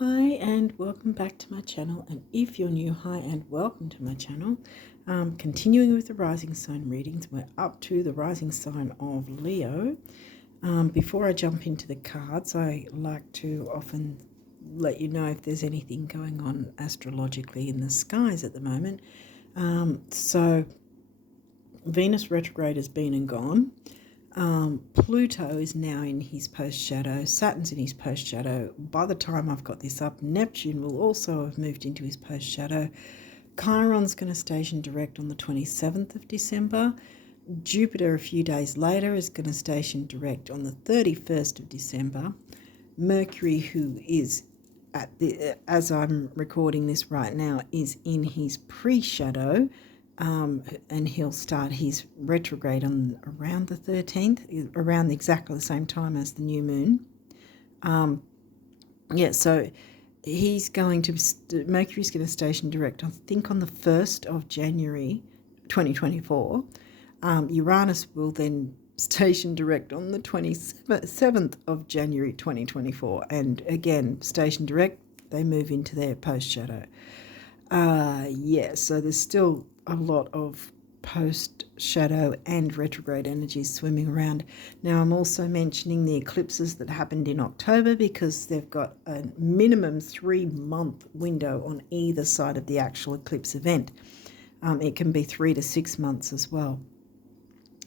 Hi and welcome back to my channel, and if you're new, hi and welcome to my channel. Continuing with the rising sign readings, we're up to the rising sign of Leo. Before I jump into the cards, I like to often let you know if there's anything going on astrologically in the skies at the moment. So Venus retrograde has been and gone. Pluto is now in his post shadow, Saturn's in his post shadow. By the time I've got this up, Neptune will also have moved into his post shadow. Chiron's going to station direct on the 27th of December. Jupiter a few days later is going to station direct on the 31st of December. Mercury, who is as I'm recording this right now, is in his pre-shadow. And he'll start his retrograde on around the 13th, around exactly the same time as the new moon. So Mercury's going to station direct, I think, on the 1st of January 2024. Uranus will then station direct on the 27th of January 2024. And again, station direct, they move into their post shadow. So there's still a lot of post shadow and retrograde energies swimming around. Now, I'm also mentioning the eclipses that happened in October because they've got a minimum 3-month window on either side of the actual eclipse event. It can be 3 to 6 months as well,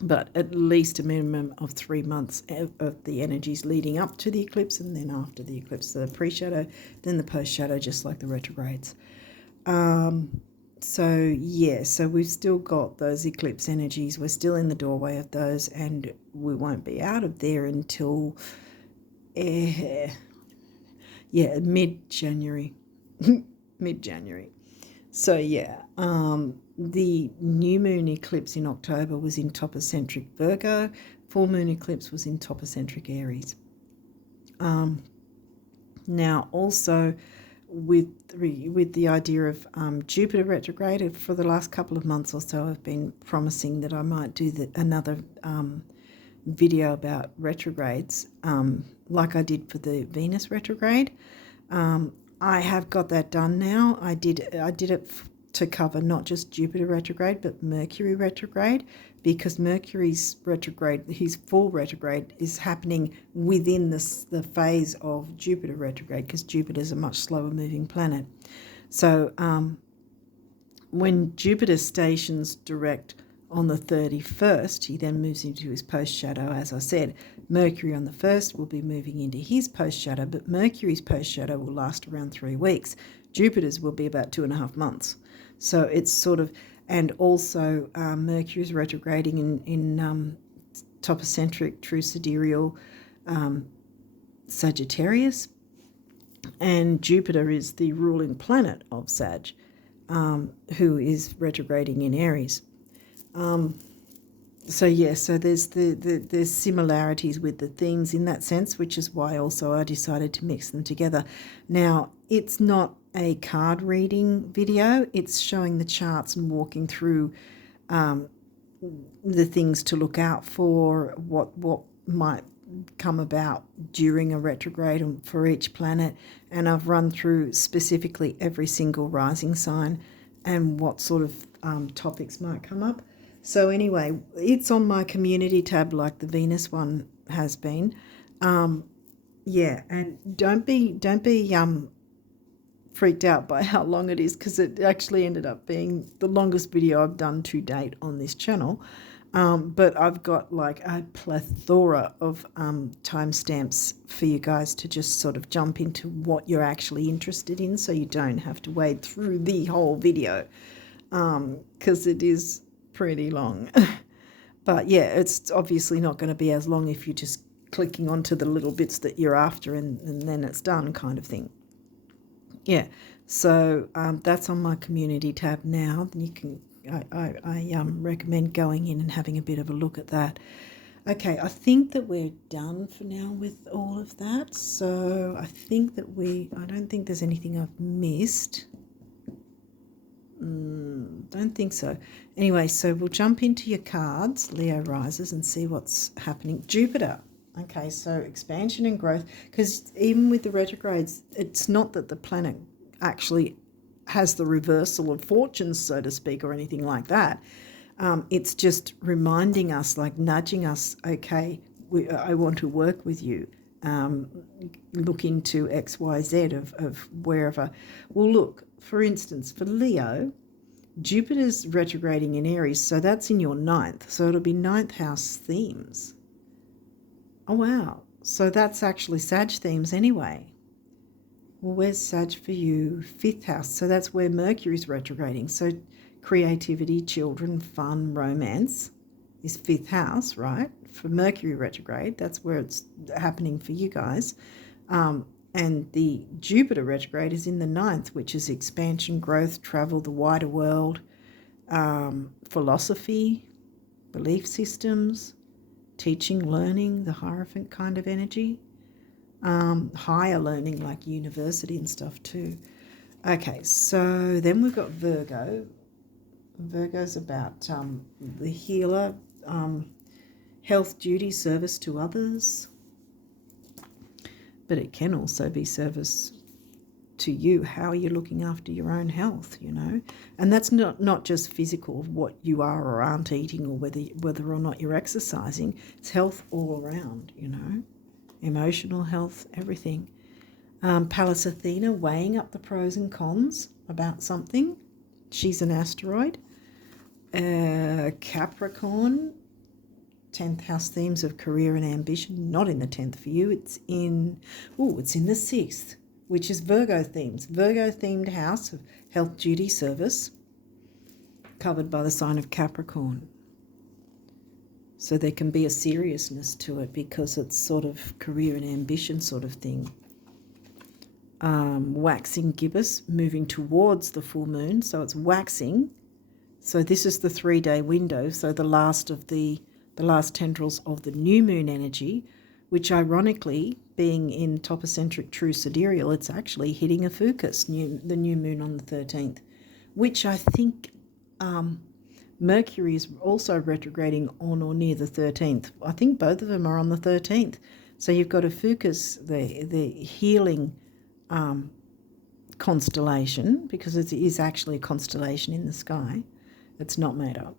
but at least a minimum of 3 months of the energies leading up to the eclipse and then after the eclipse. So the pre-shadow, then the post-shadow, just like the retrogrades. So we've still got those eclipse energies. We're still in the doorway of those, and we won't be out of there until mid-January. Mid-January. So the new moon eclipse in October was in topocentric Virgo. Full moon eclipse was in topocentric Aries. Now also with the idea of Jupiter retrograde, for the last couple of months or so I've been promising that I might do another video about retrogrades, like I did for the Venus retrograde. I have got that done now. I did it to cover not just Jupiter retrograde but Mercury retrograde, because Mercury's retrograde, his full retrograde, is happening within the phase of Jupiter retrograde, because Jupiter is a much slower moving planet. So when Jupiter stations direct on the 31st, he then moves into his post shadow. As I said, Mercury on the 1st will be moving into his post shadow, but Mercury's post shadow will last around 3 weeks. Jupiter's will be about 2.5 months. So it's sort of, and also Mercury is retrograding in topocentric true sidereal Sagittarius, and Jupiter is the ruling planet of Sag, who is retrograding in Aries. So there's there's similarities with the themes in that sense, which is why also I decided to mix them together. Now, it's not a card reading video. It's showing the charts and walking through the things to look out for, what might come about during a retrograde for each planet. And I've run through specifically every single rising sign and what sort of topics might come up. So anyway, it's on my community tab like the Venus one has been. And don't be freaked out by how long it is, because it actually ended up being the longest video I've done to date on this channel. But I've got like a plethora of timestamps for you guys to just sort of jump into what you're actually interested in, so you don't have to wade through the whole video, because it is pretty long. But yeah, it's obviously not going to be as long if you're just clicking onto the little bits that you're after and then it's done, kind of thing. Yeah, so that's on my community tab now. You can, I recommend going in and having a bit of a look at that. Okay, I think that we're done for now with all of that. So I think that I don't think there's anything I've missed. Don't think so. Anyway, so we'll jump into your cards, Leo risers, and see what's happening. Jupiter Okay, so expansion and growth, because even with the retrogrades, it's not that the planet actually has the reversal of fortunes, so to speak, or anything like that. It's just reminding us, like nudging us, okay, I want to work with you. Look into X, Y, Z of wherever. Well, look, for instance, for Leo, Jupiter's retrograding in Aries, so that's in your ninth. So it'll be ninth house themes. Oh, wow. So that's actually Sag themes anyway. Well, where's Sag for you? Fifth house. So that's where Mercury's retrograding. So creativity, children, fun, romance is fifth house, right? For Mercury retrograde, that's where it's happening for you guys. And the Jupiter retrograde is in the ninth, which is expansion, growth, travel, the wider world, philosophy, belief systems, teaching, learning, the Hierophant kind of energy, higher learning like university and stuff too. Okay, so then we've got Virgo. Virgo's about the healer, health, duty, service to others, but it can also be service to you. How are you looking after your own health, you know? And that's not just physical, what you are or aren't eating, or whether or not you're exercising. It's health all around, you know, emotional health, everything. Pallas Athena, weighing up the pros and cons about something. She's an asteroid. Capricorn, 10th house themes of career and ambition. Not in the 10th for you. It's in the 6th, which is Virgo themes. Virgo themed house of health, duty, service, covered by the sign of Capricorn. So there can be a seriousness to it because it's sort of career and ambition sort of thing. Waxing gibbous, moving towards the full moon. So it's waxing. So this is the 3-day window. So the last tendrils of the new moon energy, which ironically, being in topocentric true sidereal, it's actually hitting a fucus, the new moon on the 13th, which I think Mercury is also retrograding on or near the 13th. I think both of them are on the 13th. So you've got a fucus, the healing constellation, because it is actually a constellation in the sky. It's not made up,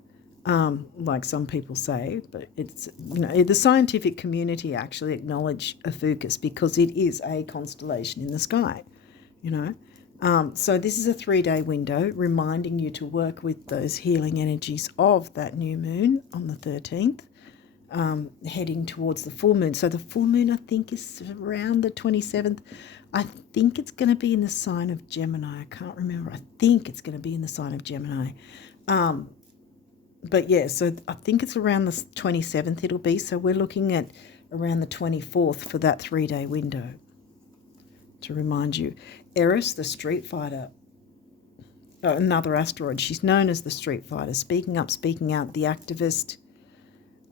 like some people say, but it's, you know, the scientific community actually acknowledge a fucus because it is a constellation in the sky, you know. So this is a 3-day window reminding you to work with those healing energies of that new moon on the 13th, heading towards the full moon. So the full moon, I think, is around the 27th. I think it's going to be in the sign of Gemini. I can't remember. I think it's going to be in the sign of Gemini. But yeah, so I think it's around the 27th it'll be. So we're looking at around the 24th for that 3-day window. To remind you, Eris, the street fighter, another asteroid. She's known as the street fighter, speaking up, speaking out, the activist,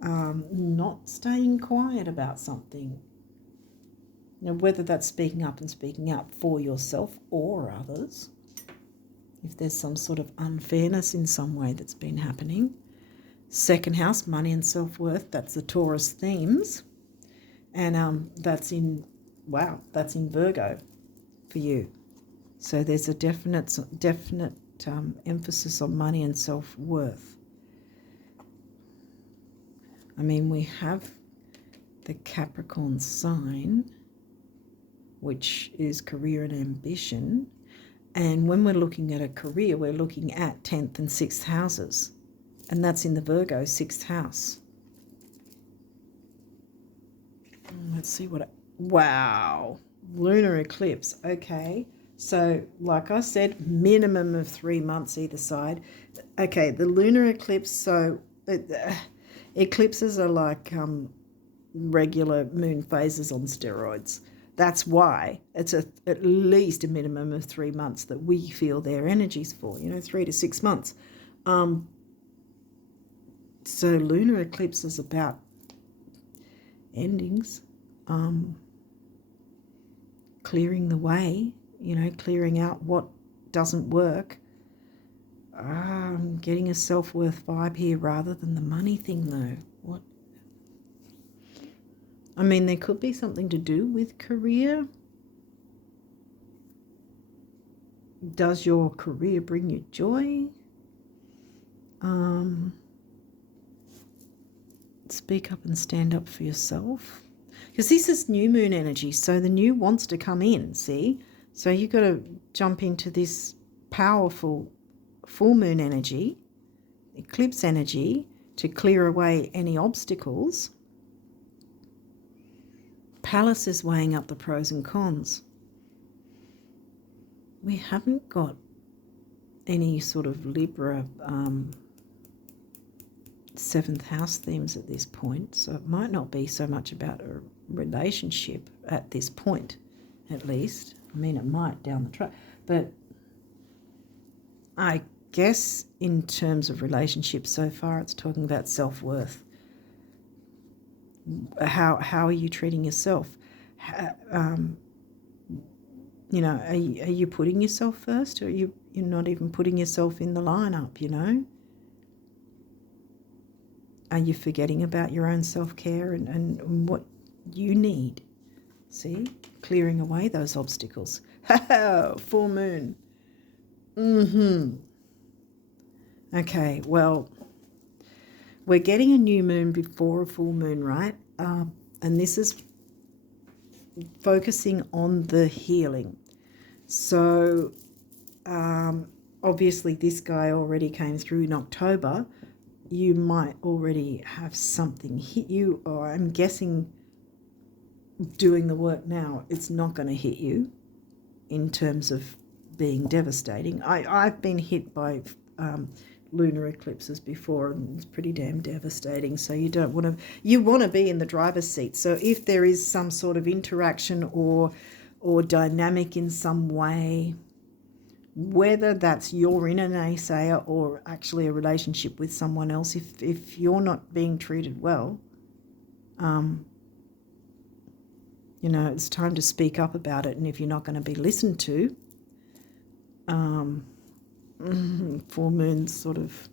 not staying quiet about something. Now, whether that's speaking up and speaking out for yourself or others, if there's some sort of unfairness in some way that's been happening. Second house, money and self-worth, that's the Taurus themes. And that's in Virgo for you. So there's a definite emphasis on money and self-worth. I mean, we have the Capricorn sign, which is career and ambition. And when we're looking at a career, we're looking at 10th and 6th houses. And that's in the Virgo 6th house. Let's see wow. Lunar eclipse. Okay. So, like I said, minimum of 3 months either side. Okay, the lunar eclipse, so eclipses are like regular moon phases on steroids. That's why it's at least a minimum of 3 months that we feel their energies for, 3 to 6 months. So lunar eclipse is about endings, clearing the way, clearing out what doesn't work. I'm getting a self-worth vibe here rather than the money thing though. What? I mean, there could be something to do with career. Does your career bring you joy? Speak up and stand up for yourself. Because this is new moon energy, so the new wants to come in, see? So you've got to jump into this powerful full moon energy, eclipse energy, to clear away any obstacles. Palace is weighing up the pros and cons. We haven't got any sort of Libra seventh house themes at this point, so it might not be so much about a relationship at this point, at least. I mean, it might down the track, but I guess in terms of relationships so far, it's talking about self-worth. How are you treating yourself? You know, are you putting yourself first, or you're not even putting yourself in the lineup, you know? Are you forgetting about your own self-care and what you need? See? Clearing away those obstacles. Full moon. Okay, well, we're getting a new moon before a full moon, right? And this is focusing on the healing. So, obviously this guy already came through in October. You might already have something hit you, or I'm guessing doing the work now, it's not going to hit you in terms of being devastating. I've been hit by lunar eclipses before, and it's pretty damn devastating. So you don't want to, you want to be in the driver's seat. So if there is some sort of interaction or dynamic in some way, whether that's you're in a naysayer or actually a relationship with someone else, if you're not being treated well, you know, it's time to speak up about it. And if you're not going to be listened to, full moon's sort of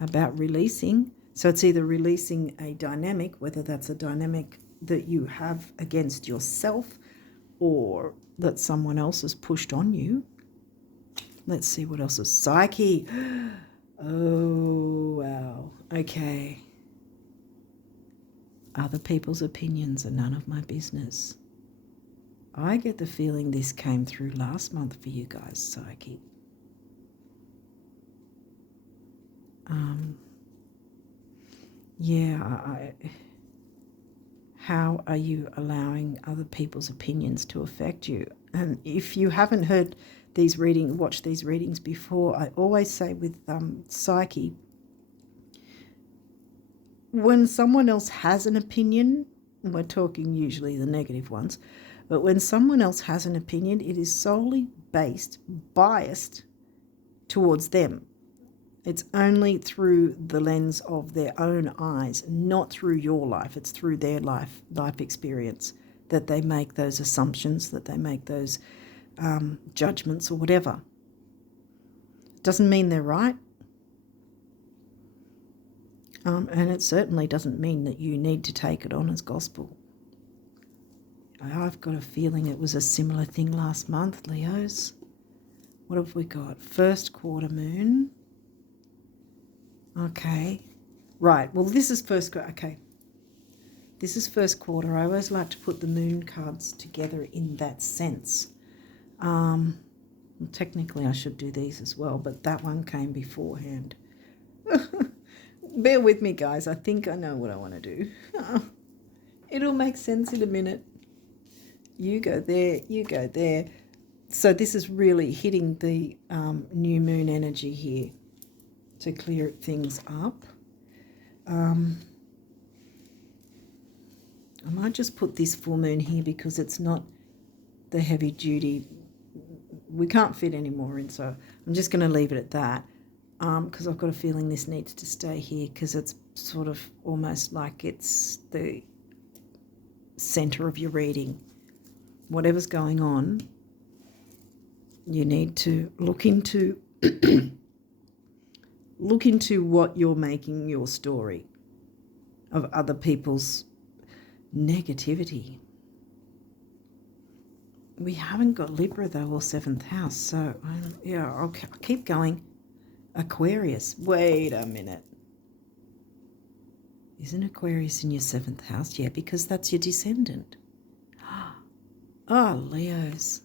about releasing. So it's either releasing a dynamic, whether that's a dynamic that you have against yourself or that someone else has pushed on you. Let's see what else is. Psyche. Oh, wow. Okay. Other people's opinions are none of my business. I get the feeling this came through last month for you guys, Psyche. How are you allowing other people's opinions to affect you? And if you haven't heard watched these readings before, I always say with Psyche, when someone else has an opinion, and we're talking usually the negative ones, but when someone else has an opinion, it is solely biased towards them. It's only through the lens of their own eyes, not through your life. It's through their life experience that they make those assumptions, that they make those judgments or whatever. Doesn't mean they're right. And it certainly doesn't mean that you need to take it on as gospel. I've got a feeling it was a similar thing last month, Leos. What have we got? First quarter moon. Okay. Right. Well, this is first quarter. Okay. This is first quarter. I always like to put the moon cards together in that sense. Technically, I should do these as well, but that one came beforehand. Bear with me, guys. I think I know what I want to do. It'll make sense in a minute. You go there, you go there. So this is really hitting the new moon energy here to clear things up. I might just put this full moon here because it's not the heavy duty. We can't fit any more in, so I'm just going to leave it at that. Because I've got a feeling this needs to stay here because it's sort of almost like it's the center of your reading. Whatever's going on, you need to look into what you're making your story of other people's negativity. We haven't got Libra though, or 7th house, so I'll keep going. Aquarius, wait a minute. Isn't Aquarius in your 7th house? Yeah, because that's your descendant. Oh, Leos.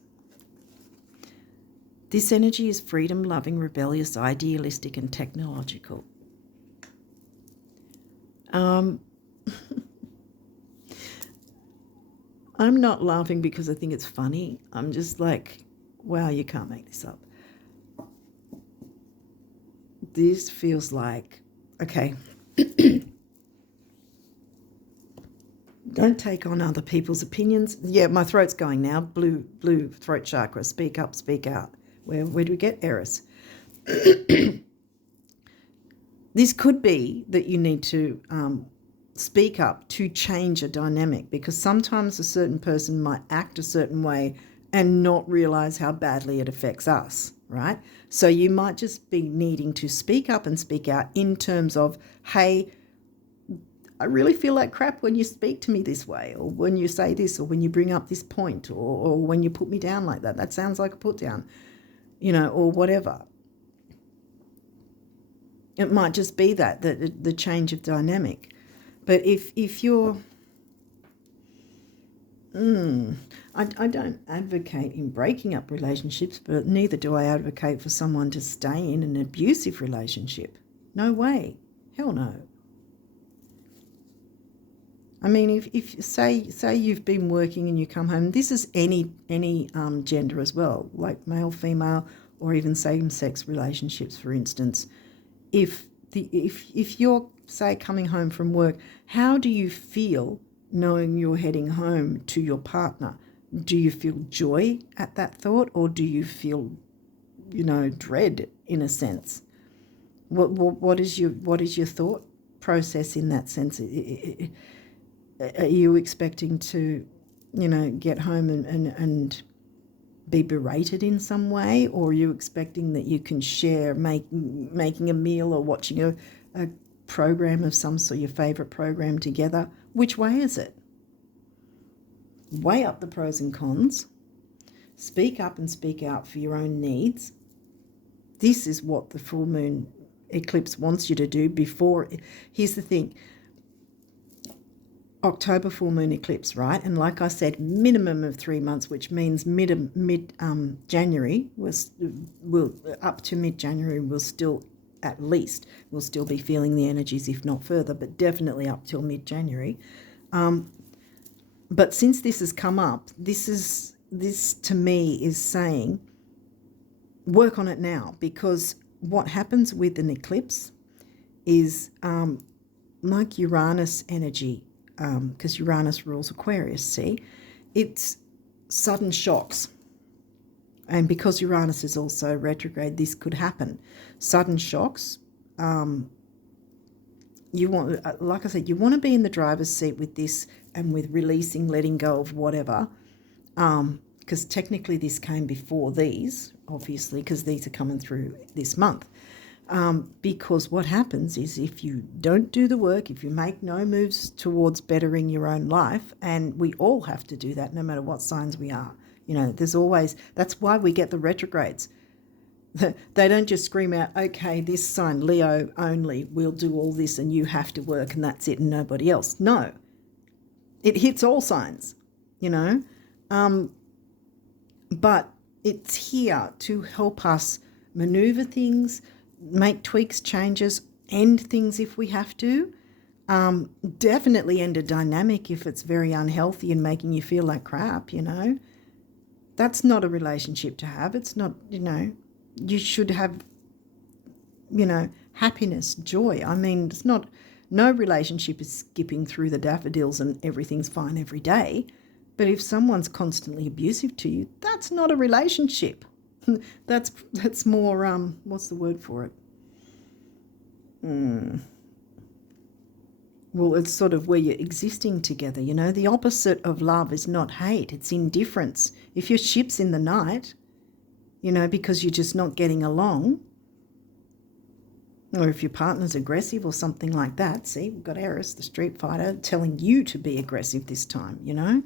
This energy is freedom-loving, rebellious, idealistic, and technological. I'm not laughing because I think it's funny. I'm just like, wow, you can't make this up. This feels like, okay, don't take on other people's opinions. Yeah, my throat's going now. Blue throat chakra. Speak up, speak out. Where do we get Eris? This could be that you need to speak up to change a dynamic, because sometimes a certain person might act a certain way and not realize how badly it affects us, right? So you might just be needing to speak up and speak out in terms of, hey, I really feel like crap when you speak to me this way, or when you say this, or when you bring up this point, or when you put me down like that. That sounds like a put down, or whatever. It might just be that the change of dynamic. But if you're, I don't advocate in breaking up relationships, but neither do I advocate for someone to stay in an abusive relationship. No way. Hell no. I mean, if say you've been working and you come home, this is any gender as well, like male, female, or even same-sex relationships, for instance. If you're, say, coming home from work, how do you feel knowing you're heading home to your partner? Do you feel joy at that thought, or do you feel, dread in a sense? What is your thought process in that sense? Are you expecting to, get home and be berated in some way, or are you expecting that you can share making a meal or watching a program of some sort, your favourite program together? Which way is it? Weigh up the pros and cons. Speak up and speak out for your own needs. This is what the full moon eclipse wants you to do before. Here's the thing. October full moon eclipse, right? And like I said, minimum of 3 months, which means mid January will up to mid January we'll still be feeling the energies, if not further, but definitely up till mid January. But since this has come up, this to me is saying work on it now, because what happens with an eclipse is like Uranus energy. Because Uranus rules Aquarius, see? It's sudden shocks. And because Uranus is also retrograde, this could happen. Sudden shocks. You want, like I said, you want to be in the driver's seat with this and with releasing, letting go of whatever. Because technically this came before these, obviously, because these are coming through this month. Because what happens is if you don't do the work, if you make no moves towards bettering your own life, and we all have to do that no matter what signs we are, there's always, that's why we get the retrogrades. They don't just scream out, okay, this sign, Leo only, will do all this and you have to work and that's it and nobody else. No, it hits all signs, but it's here to help us maneuver things, make tweaks, changes, end things if we have to. Definitely end a dynamic if it's very unhealthy and making you feel like crap, That's not a relationship to have. It's not, you should have, happiness, joy. I mean, it's not, no relationship is skipping through the daffodils and everything's fine every day. But if someone's constantly abusive to you, that's not a relationship. That's more, what's the word for it? Well, it's sort of where you're existing together, The opposite of love is not hate, it's indifference. If your ship's in the night, because you're just not getting along, Or if your partner's aggressive or something like that, see, we've got Eris, the street fighter, telling you to be aggressive this time, you know?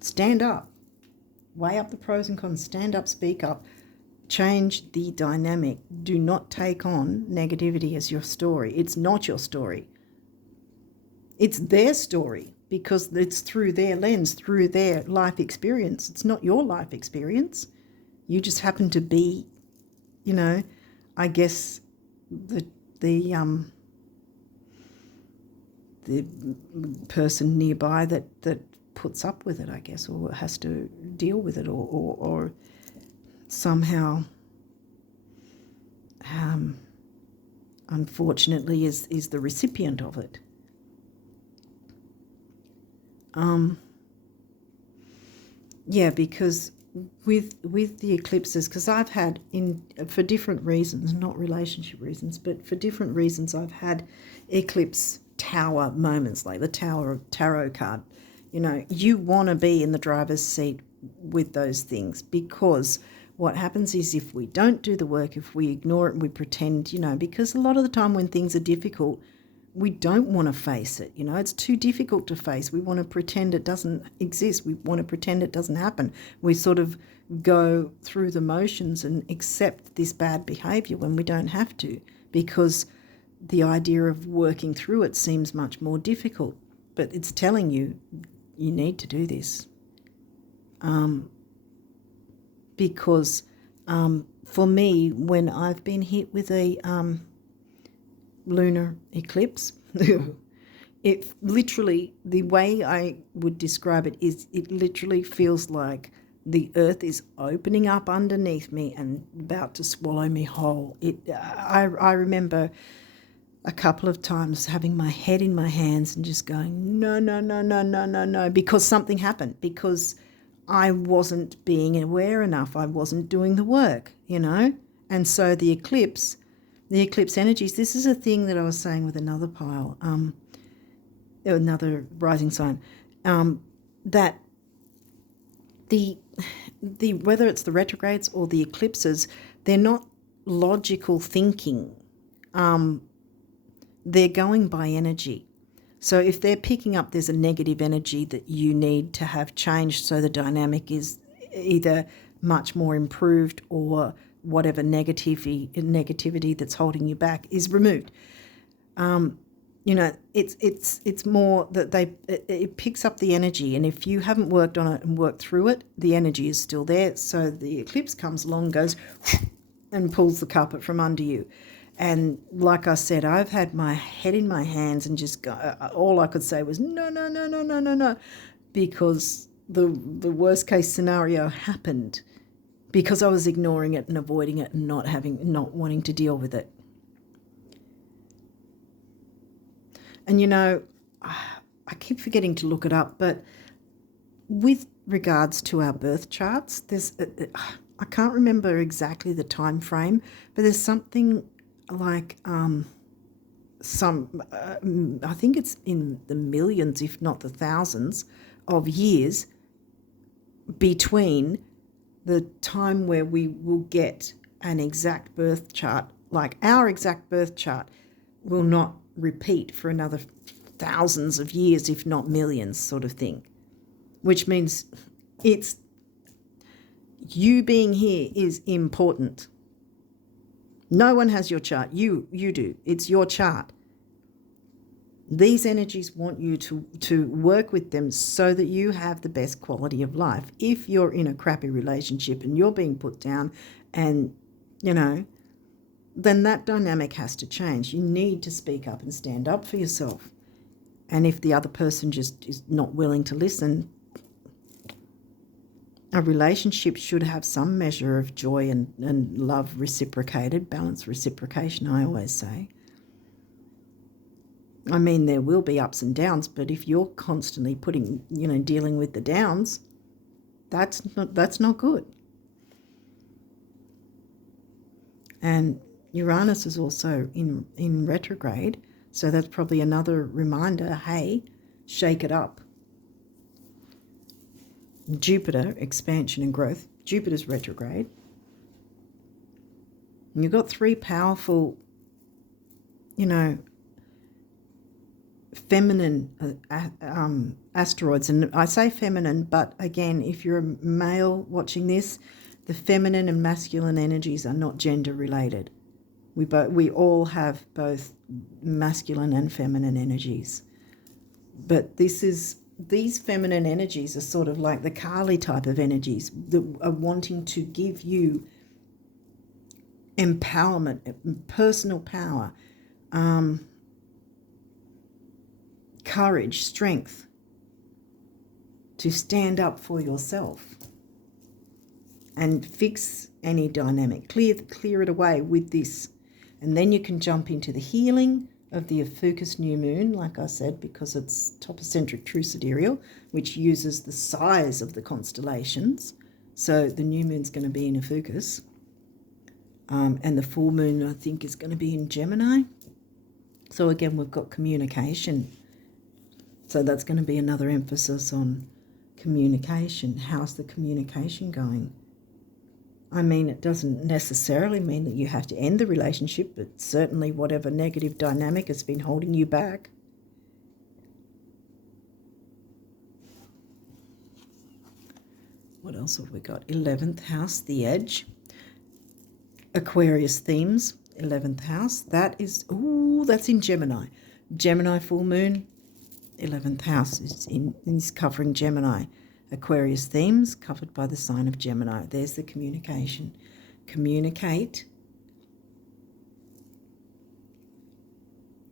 Stand up. Weigh up the pros and cons. Stand up, speak up. Change the dynamic. Do not take on negativity as your story. It's not your story. It's their story because it's through their lens, through their life experience. It's not your life experience. You just happen to be, you know, I guess the person nearby that puts up with it, I guess, or has to deal with it, or somehow unfortunately is the recipient of it. Yeah, because with the eclipses, because I've had for different reasons, not relationship reasons, but for different reasons, I've had eclipse tower moments, like the Tower of Tarot card. You know, you want to be in the driver's seat with those things, because what happens is if we don't do the work, if we ignore it and we pretend, you know, because a lot of the time when things are difficult, we don't want to face it. You know, it's too difficult to face. We want to pretend it doesn't exist. We want to pretend it doesn't happen. We sort of go through the motions and accept this bad behavior when we don't have to, because the idea of working through it seems much more difficult. But it's telling you, you need to do this. Because for me, when I've been hit with a lunar eclipse, it literally, the way I would describe it is, it literally feels like the earth is opening up underneath me and about to swallow me whole. I remember a couple of times having my head in my hands and just going, no, no, no, no, no, no, no, because something happened, because I wasn't being aware enough. I wasn't doing the work, you know. And so the eclipse energies, this is a thing that I was saying with another pile, another rising sign, that the whether it's the retrogrades or the eclipses, they're not logical thinking. They're going by energy. So if they're picking up there's a negative energy that you need to have changed so the dynamic is either much more improved or whatever negativity that's holding you back is removed. You know, it's more that it picks up the energy, and if you haven't worked on it and worked through it, the energy is still there. So the eclipse comes along, goes and pulls the carpet from under you. And like I said, I've had my head in my hands and just all I could say was no, no, no, no, no, no, no, because the worst case scenario happened because I was ignoring it and avoiding it and not wanting to deal with it. And you know, I keep forgetting to look it up, but with regards to our birth charts, there's I can't remember exactly the time frame, but there's something like I think it's in the millions, if not the thousands, of years between the time where we will get an exact birth chart. Like our exact birth chart will not repeat for another thousands of years, if not millions, sort of thing, which means it's you being here is important. No one has your chart. You do. It's your chart. These energies want you to work with them so that you have the best quality of life. If you're in a crappy relationship and you're being put down and, you know, then that dynamic has to change. You need to speak up and stand up for yourself. And if the other person just is not willing to listen, a relationship should have some measure of joy and love reciprocated, balanced reciprocation, I always say. I mean, there will be ups and downs, but if you're constantly dealing with the downs, that's not good. And Uranus is also in retrograde, so that's probably another reminder, hey, shake it up. Jupiter, expansion and growth. Jupiter's retrograde. And you've got three powerful you know, feminine asteroids. And I say feminine, but again, if you're a male watching this, the feminine and masculine energies are not gender related. We all have both masculine and feminine energies. But these feminine energies are sort of like the Kali type of energies that are wanting to give you empowerment, personal power, courage, strength to stand up for yourself and fix any dynamic, clear it away with this. And then you can jump into the healing of the Ophiuchus new moon, like I said, because it's topocentric true sidereal, which uses the size of the constellations. So the new moon's going to be in Ophiuchus. And the full moon, I think, is going to be in Gemini. So again, we've got communication. So that's going to be another emphasis on communication. How's the communication going? I mean, it doesn't necessarily mean that you have to end the relationship, but certainly whatever negative dynamic has been holding you back. What else have we got? 11th house, the edge. Aquarius themes, 11th house. That is, that's in Gemini. Gemini full moon, 11th house is covering Gemini. Aquarius themes covered by the sign of Gemini. There's the communication. Communicate.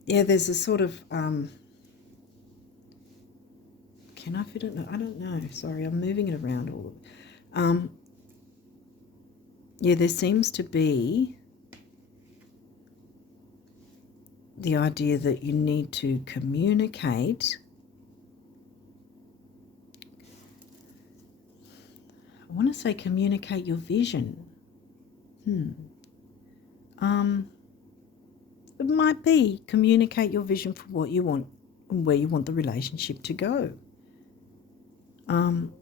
Yeah, there's a sort of, can I fit it? No, I don't know. Sorry, I'm moving it around all of yeah, there seems to be the idea that you need to communicate. I want to say communicate your vision. It might be communicate your vision for what you want and where you want the relationship to go. And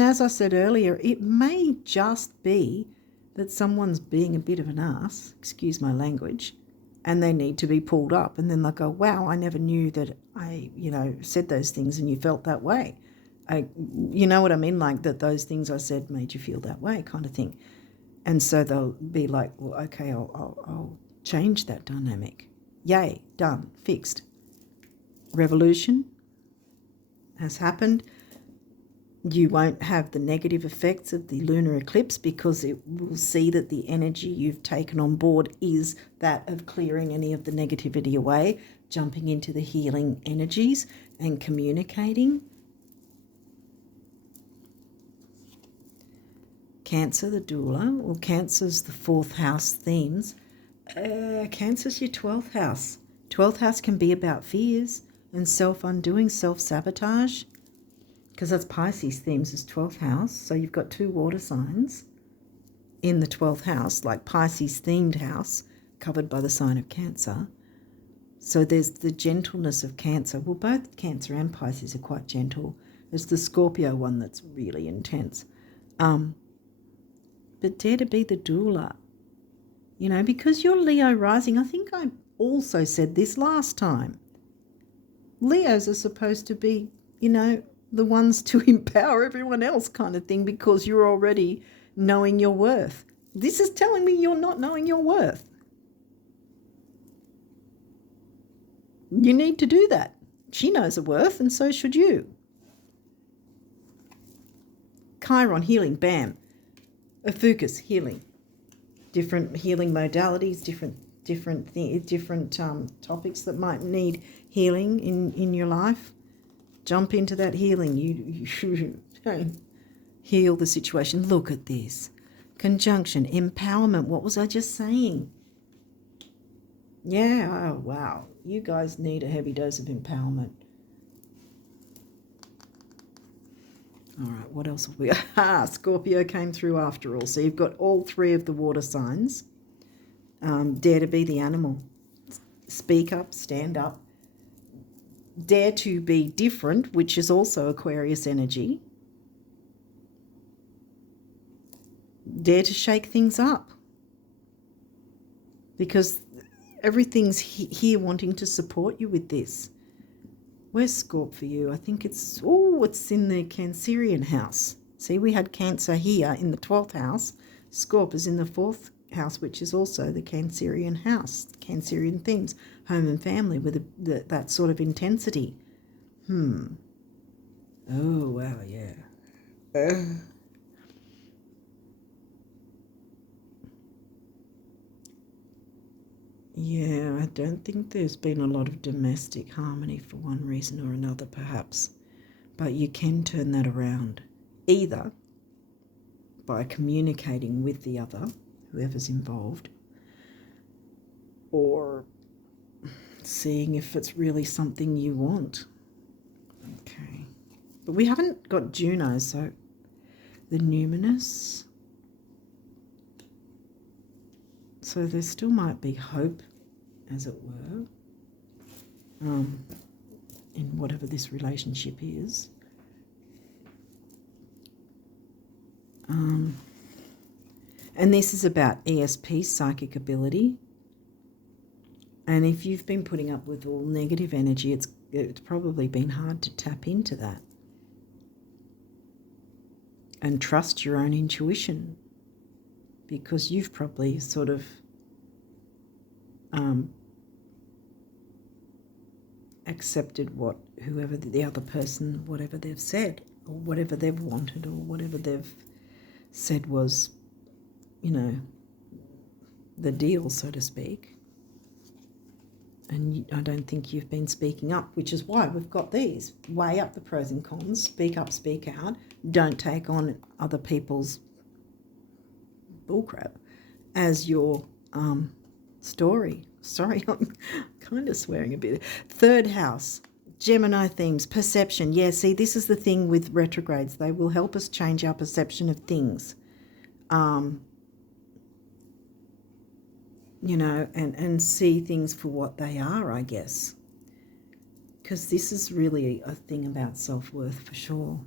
as I said earlier, it may just be that someone's being a bit of an ass, excuse my language, and they need to be pulled up. And then they'll go, wow, I never knew that I, said those things and you felt that way. You know what I mean? Like that those things I said made you feel that way kind of thing. And so they'll be like, well, okay, I'll change that dynamic. Yay, done, fixed. Revolution has happened. You won't have the negative effects of the lunar eclipse because it will see that the energy you've taken on board is that of clearing any of the negativity away, jumping into the healing energies and communicating. Cancer, the doula, or Cancer's the 4th house themes. Cancer's your 12th house. 12th house can be about fears and self-undoing, self-sabotage, because that's Pisces themes is 12th house. So you've got 2 water signs in the 12th house, like Pisces themed house, covered by the sign of Cancer. So there's the gentleness of Cancer. Well, both Cancer and Pisces are quite gentle. There's the Scorpio one that's really intense. But dare to be the doula, because you're Leo rising. I think I also said this last time. Leos are supposed to be, the ones to empower everyone else kind of thing because you're already knowing your worth. This is telling me you're not knowing your worth. You need to do that. She knows her worth and so should you. Chiron, healing, bam. Ophiuchus, healing. Different healing modalities, different topics that might need healing in your life. Jump into that healing. You heal the situation. Look at this. Conjunction, empowerment. What was I just saying? Yeah, oh, wow. You guys need a heavy dose of empowerment. All right, what else have we got? Scorpio came through after all. So you've got all 3 of the water signs. Dare to be the animal. Speak up, stand up. Dare to be different, which is also Aquarius energy. Dare to shake things up. Because everything's here wanting to support you with this. Where's Scorp for you? I think it's in the Cancerian house. See, we had Cancer here in the 12th house. Scorp is in the 4th house, which is also the Cancerian house. Cancerian themes, home and family with that sort of intensity. Oh, wow, yeah. Yeah, I don't think there's been a lot of domestic harmony for one reason or another, perhaps. But you can turn that around, either by communicating with the other, whoever's involved, or seeing if it's really something you want. Okay. But we haven't got Juno, so the numinous. So there still might be hope, as it were, in whatever this relationship is. And this is about ESP, psychic ability. And if you've been putting up with all negative energy, it's probably been hard to tap into that and trust your own intuition, because you've probably sort of accepted whoever the other person, whatever they've said, or whatever they've wanted, or whatever they've said was, the deal, so to speak. And I don't think you've been speaking up, which is why we've got these. Weigh up the pros and cons, speak up, speak out. Don't take on other people's bullcrap as your story. Sorry, I'm kind of swearing a bit. 3rd house, Gemini themes, perception. Yeah, see, this is the thing with retrogrades. They will help us change our perception of things. And see things for what they are, I guess. Because this is really a thing about self-worth for sure.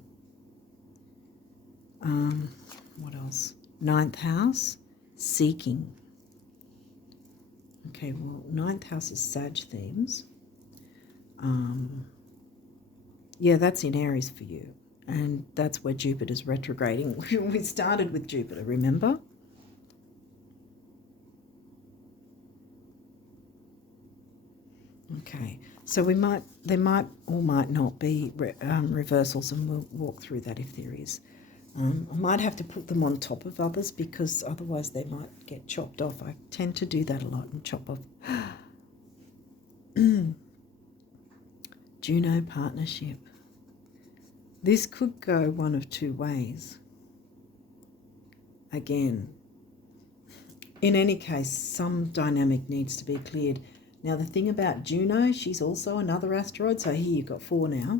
What else? 9th house, seeking. Okay, well, 9th house is Sag themes. Yeah, that's in Aries for you. And that's where Jupiter's retrograding. We started with Jupiter, remember? Okay, so there might or might not be reversals, and we'll walk through that if there is. I might have to put them on top of others because otherwise they might get chopped off. I tend to do that a lot and chop off. Juno partnership. This could go one of two ways. Again, in any case, some dynamic needs to be cleared. Now, the thing about Juno, she's also another asteroid. So here you've got 4 now.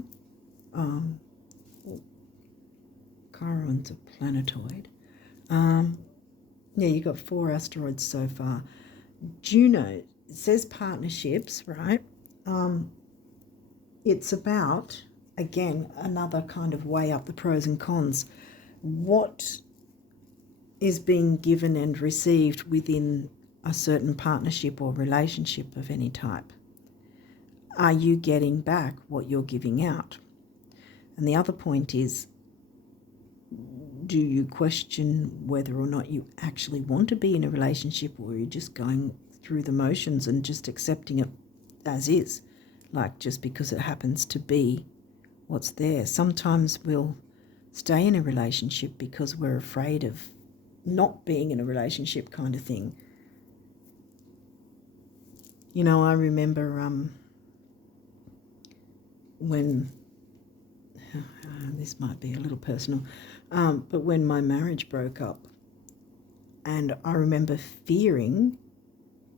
Chiron's a planetoid. Yeah, you've got 4 asteroids so far. Juno, it says partnerships, right? It's about, again, another kind of weigh up the pros and cons. What is being given and received within a certain partnership or relationship of any type? Are you getting back what you're giving out? And the other point is, do you question whether or not you actually want to be in a relationship, or are you just going through the motions and just accepting it as is, like just because it happens to be what's there? Sometimes we'll stay in a relationship because we're afraid of not being in a relationship, kind of thing. I remember when, this might be a little personal, but when my marriage broke up, and I remember fearing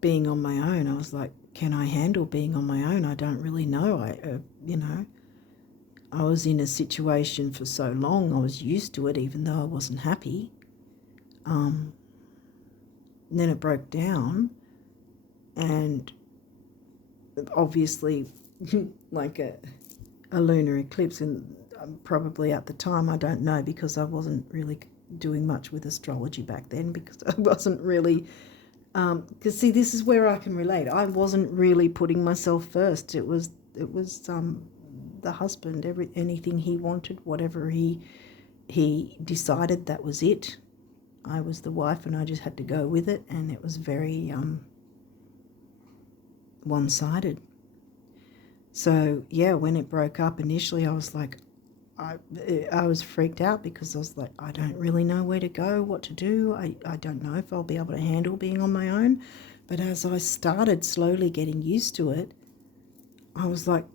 being on my own. I was like, can I handle being on my own? I don't really know. I was in a situation for so long. I was used to it, even though I wasn't happy. And then it broke down, and obviously like a lunar eclipse, and probably at the time, I don't know, because I wasn't really doing much with astrology back then, because I wasn't really Because see, this is where I can relate. I wasn't really putting myself first. It was the husband. Anything he wanted, whatever he decided, that was it. I was the wife, and I just had to go with it, and it was very one-sided. So yeah, when it broke up initially, I was like, I was freaked out, because I was like, I don't really know where to go, what to do. I don't know if I'll be able to handle being on my own. But as I started slowly getting used to it, I was like,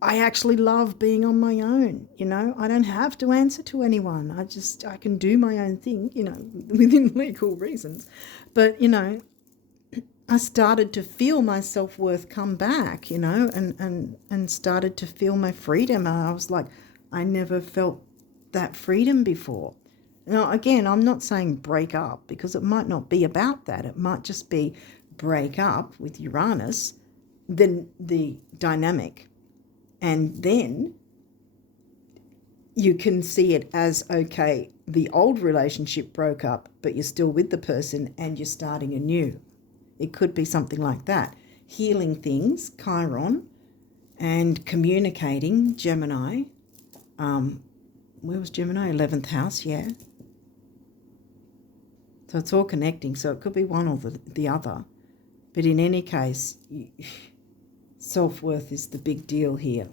I actually love being on my own. I don't have to answer to anyone. I can do my own thing, within legal reasons. But, I started to feel my self-worth come back, and started to feel my freedom. And I was like, I never felt that freedom before. Now, again, I'm not saying break up, because it might not be about that. It might just be break up with Uranus, then the dynamic. And then you can see it as, okay, the old relationship broke up, but you're still with the person and you're starting anew. It could be something like that. Healing things, Chiron, and communicating, Gemini. Where was Gemini? 11th house, yeah. So it's all connecting. So it could be one or the other. But in any case, self-worth is the big deal here.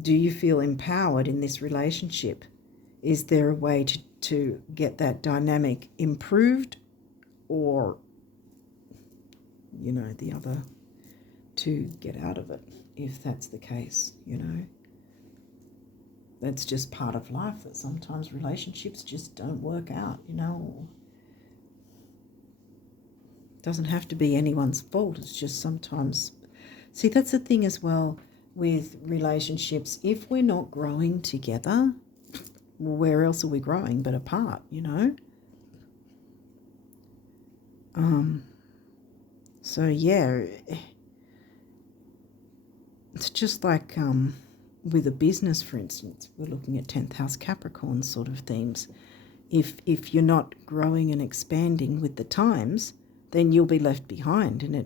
Do you feel empowered in this relationship? Is there a way to get that dynamic improved, or, the other to get out of it, if that's the case, That's just part of life, that sometimes relationships just don't work out, It doesn't have to be anyone's fault. It's just sometimes... See, that's the thing as well with relationships. If we're not growing together, well, where else are we growing but apart, So yeah, it's just like with a business, for instance. We're looking at 10th house Capricorn sort of themes. If you're not growing and expanding with the times, then you'll be left behind. And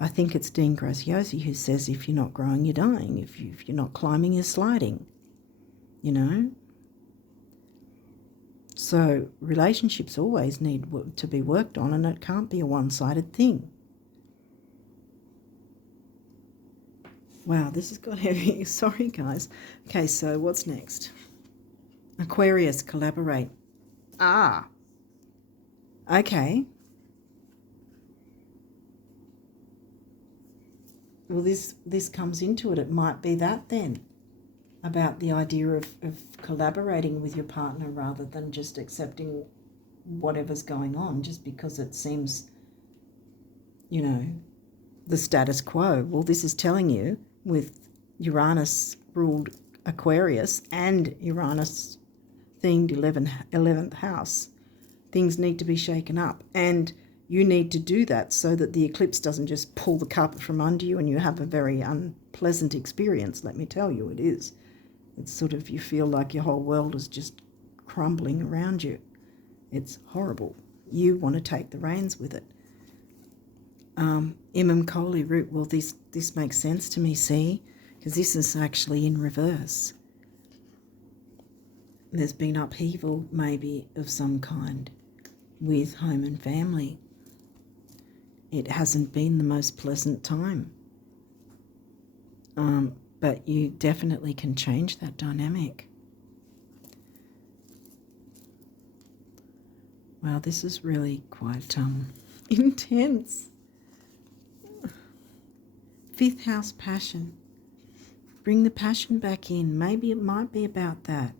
I think it's Dean Graziosi who says, if you're not growing, you're dying. If you're not climbing, you're sliding. So relationships always need to be worked on, and it can't be a one-sided thing. Wow, this has got heavy. Sorry, guys. Okay, so what's next? Aquarius, collaborate. Okay. Well, this comes into it. It might be that then, about the idea of collaborating with your partner rather than just accepting whatever's going on just because it seems, the status quo. Well, this is telling you, with Uranus ruled Aquarius and Uranus themed 11th house, things need to be shaken up, and you need to do that so that the eclipse doesn't just pull the carpet from under you and you have a very unpleasant experience. Let me tell you, it is. It's sort of, you feel like your whole world is just crumbling around you. It's horrible. You want to take the reins with it. Imam Kohli root. Well, this makes sense to me, see, because this is actually in reverse. There's been upheaval maybe of some kind with home and family. It hasn't been the most pleasant time. But you definitely can change that dynamic. Wow, this is really quite intense. 5th house, passion. Bring the passion back in. Maybe it might be about that.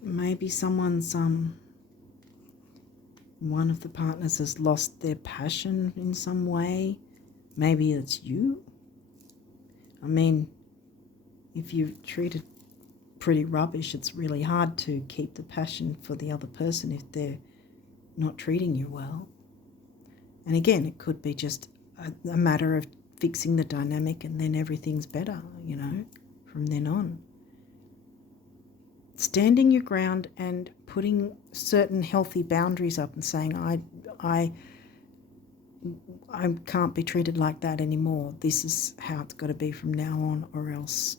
Maybe someone's one of the partners has lost their passion in some way. Maybe it's you. I mean, if you've treated pretty rubbish, it's really hard to keep the passion for the other person if they're not treating you well. And again, it could be just a matter of fixing the dynamic, and then everything's better, from then on. standing your ground and putting certain healthy boundaries up and saying, I can't be treated like that anymore. This is how it's got to be from now on, or else,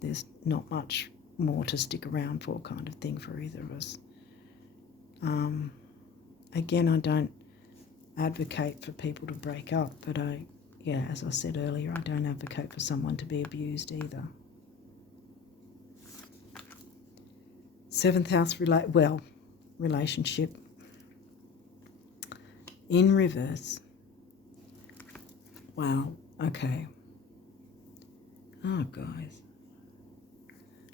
there's not much more to stick around for, kind of thing, for either of us. Again, I don't advocate for people to break up, but as I said earlier, I don't advocate for someone to be abused either. 7th house relationship in reverse. Wow, okay. Oh, guys.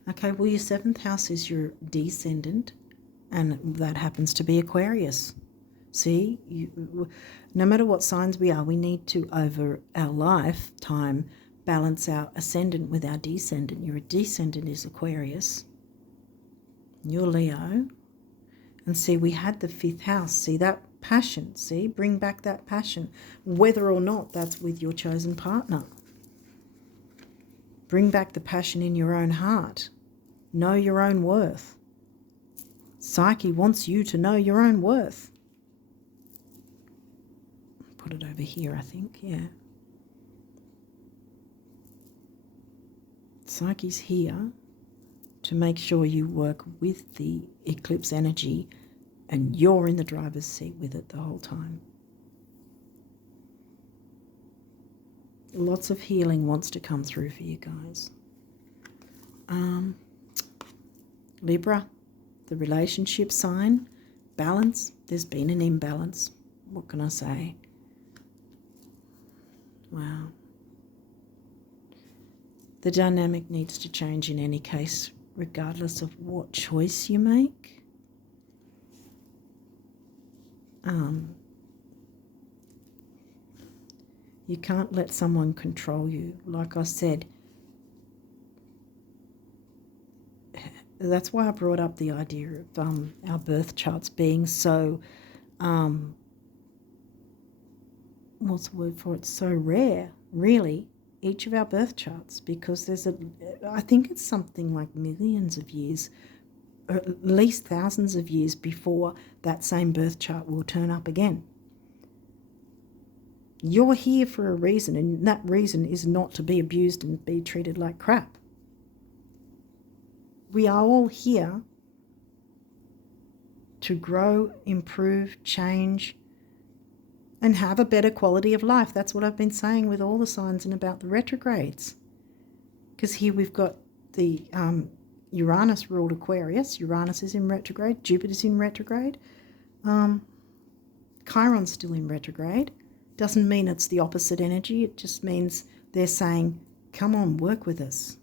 Okay, well, your 7th house is your descendant, and that happens to be Aquarius. See, no matter what signs we are, we need to, over our lifetime, balance our ascendant with our descendant. Your descendant is Aquarius. You're Leo. And see, we had the 5th house. See, that passion. See, bring back that passion, whether or not that's with your chosen partner. Bring back the passion in your own heart. Know your own worth. Psyche wants you to know your own worth. Put it over here, I think, yeah. Psyche's here to make sure you work with the eclipse energy and you're in the driver's seat with it the whole time. Lots of healing wants to come through for you guys. Libra, the relationship sign, balance. There's been an imbalance. What can I say? Wow. The dynamic needs to change in any case, regardless of what choice you make. You can't let someone control you. Like I said, that's why I brought up the idea of our birth charts being so, what's the word for it? So rare, really, each of our birth charts, because I think it's something like millions of years, or at least thousands of years before that same birth chart will turn up again. You're here for a reason, and that reason is not to be abused and be treated like crap. We are all here to grow, improve, change, and have a better quality of life. That's what I've been saying with all the signs and about the retrogrades. Because here we've got the Uranus ruled Aquarius. Uranus is in retrograde. Jupiter's in retrograde. Chiron's still in retrograde. Doesn't mean it's the opposite energy. It just means they're saying, come on, work with us.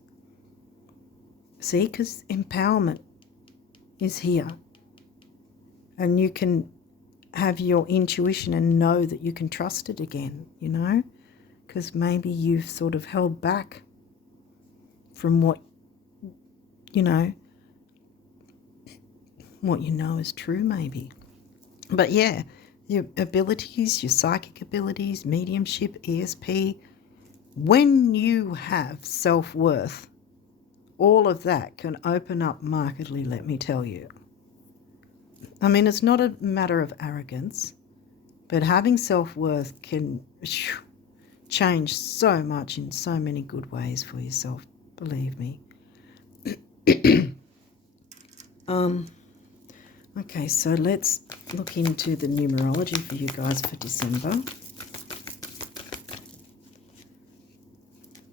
See, because empowerment is here. And you can have your intuition and know that you can trust it again, because maybe you've sort of held back from what you know is true, maybe. But yeah, your abilities, your psychic abilities, mediumship, ESP, when you have self-worth, all of that can open up markedly, let me tell you. I mean, it's not a matter of arrogance, but having self-worth can change so much in so many good ways for yourself, believe me. Okay, so let's look into the numerology for you guys for December.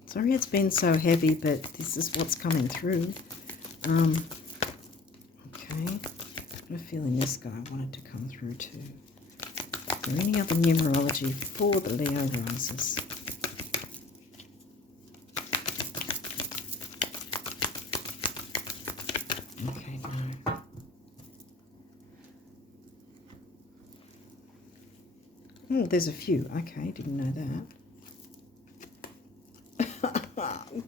Sorry it's been so heavy, but this is what's coming through. Okay. I have a feeling this guy wanted to come through too. Is there any other numerology for the Leo risers? Okay, no. Oh, there's a few. Okay, didn't know that.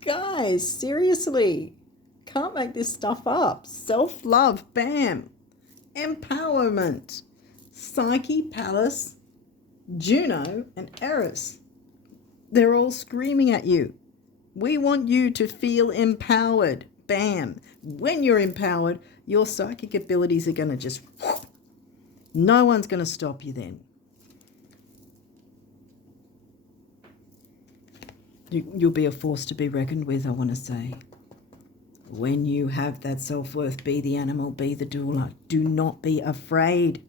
Guys, seriously. Can't make this stuff up. Self-love, bam. Empowerment. Psyche, Pallas, Juno, and Eris. They're all screaming at you. We want you to feel empowered. bam. When you're empowered, your psychic abilities are going to just, no one's going to stop you then. You'll be a force to be reckoned with, I want to say. When you have that self-worth, be the animal, be the doula. Do not be afraid.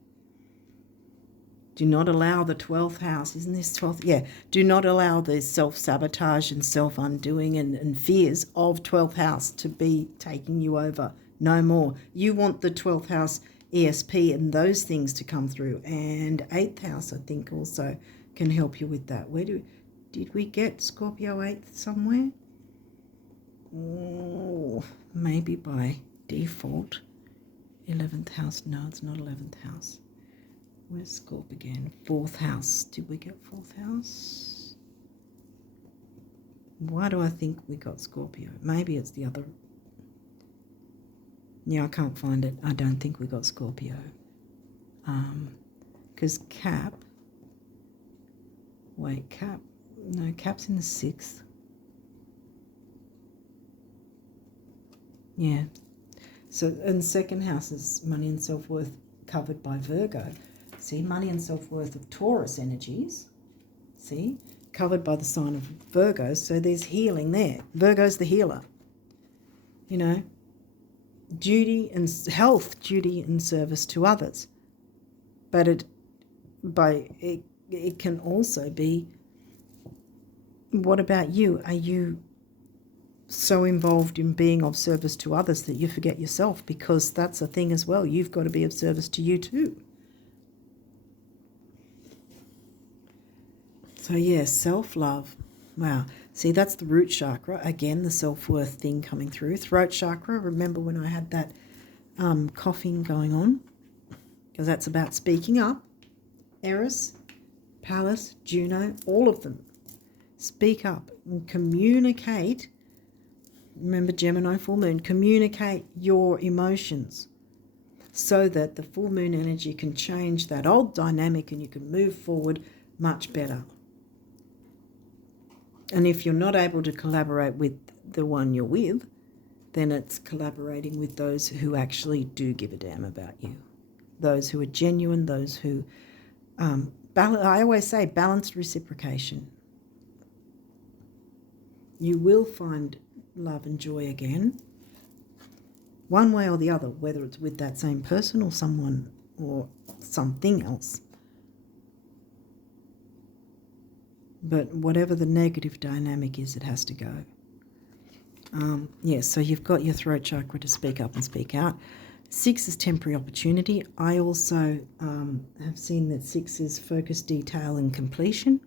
Do not allow the 12th house, isn't this 12th? Yeah. Do not allow the self-sabotage and self-undoing and fears of 12th house to be taking you over. No more. You want the 12th house ESP and those things to come through. And 8th house, I think, also can help you with that. Did we get Scorpio 8th somewhere? Oh, maybe by default. 11th house. No, it's not 11th house. Where's Scorp again? 4th house. Did we get 4th house? Why do I think we got Scorpio? Maybe it's the other. Yeah, I can't find it. I don't think we got Scorpio. Because Cap. Wait, Cap. No, Cap's in the 6th. Yeah. So, and second house is money and self-worth covered by Virgo. See, money and self-worth of Taurus energies. See, covered by the sign of Virgo. So there's healing there. Virgo's the healer. You know, duty and health, duty and service to others. But it can also be, what about you? Are you so involved in being of service to others that you forget yourself? Because that's a thing as well. You've got to be of service to you too. So yeah, self-love. Wow. See, that's the root chakra. Again, the self-worth thing coming through. Throat chakra. Remember when I had that coughing going on? Because that's about speaking up. Eris, Pallas, Juno, all of them. Speak up and communicate. Remember Gemini full moon. Communicate your emotions so that the full moon energy can change that old dynamic and you can move forward much better. And if you're not able to collaborate with the one you're with, then it's collaborating with those who actually do give a damn about you. Those who are genuine, those who, I always say balanced reciprocation. You will find love and joy again, one way or the other, whether it's with that same person or someone or something else. But whatever the negative dynamic is, it has to go. So you've got your throat chakra to speak up and speak out. 6 is temporary opportunity. I also have seen that 6 is focus, detail, and completion.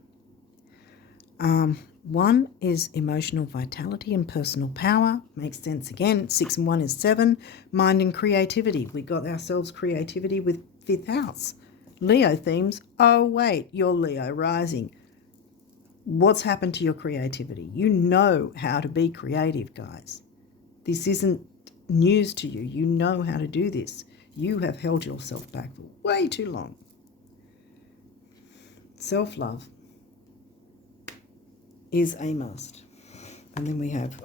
1 is emotional vitality and personal power. Makes sense again. 6 and 1 is 7. Mind and creativity. We got ourselves creativity with 5th house. Leo themes. Oh, wait, you're Leo rising. What's happened to your creativity? You know how to be creative, guys. This isn't news to you. You know how to do this. You have held yourself back for way too long. Self-love is a must. And then we have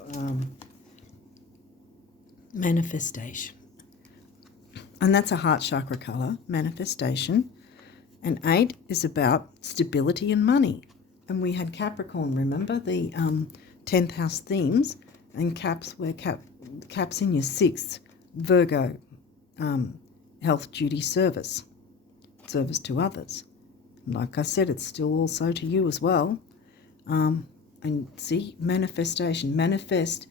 manifestation. And that's a heart chakra color, manifestation. And 8 is about stability and money. And we had Capricorn, remember, the 10th house themes, and caps where caps in your 6th, Virgo, health, duty, service to others. Like I said, it's still also to you as well. And see, manifestation, manifest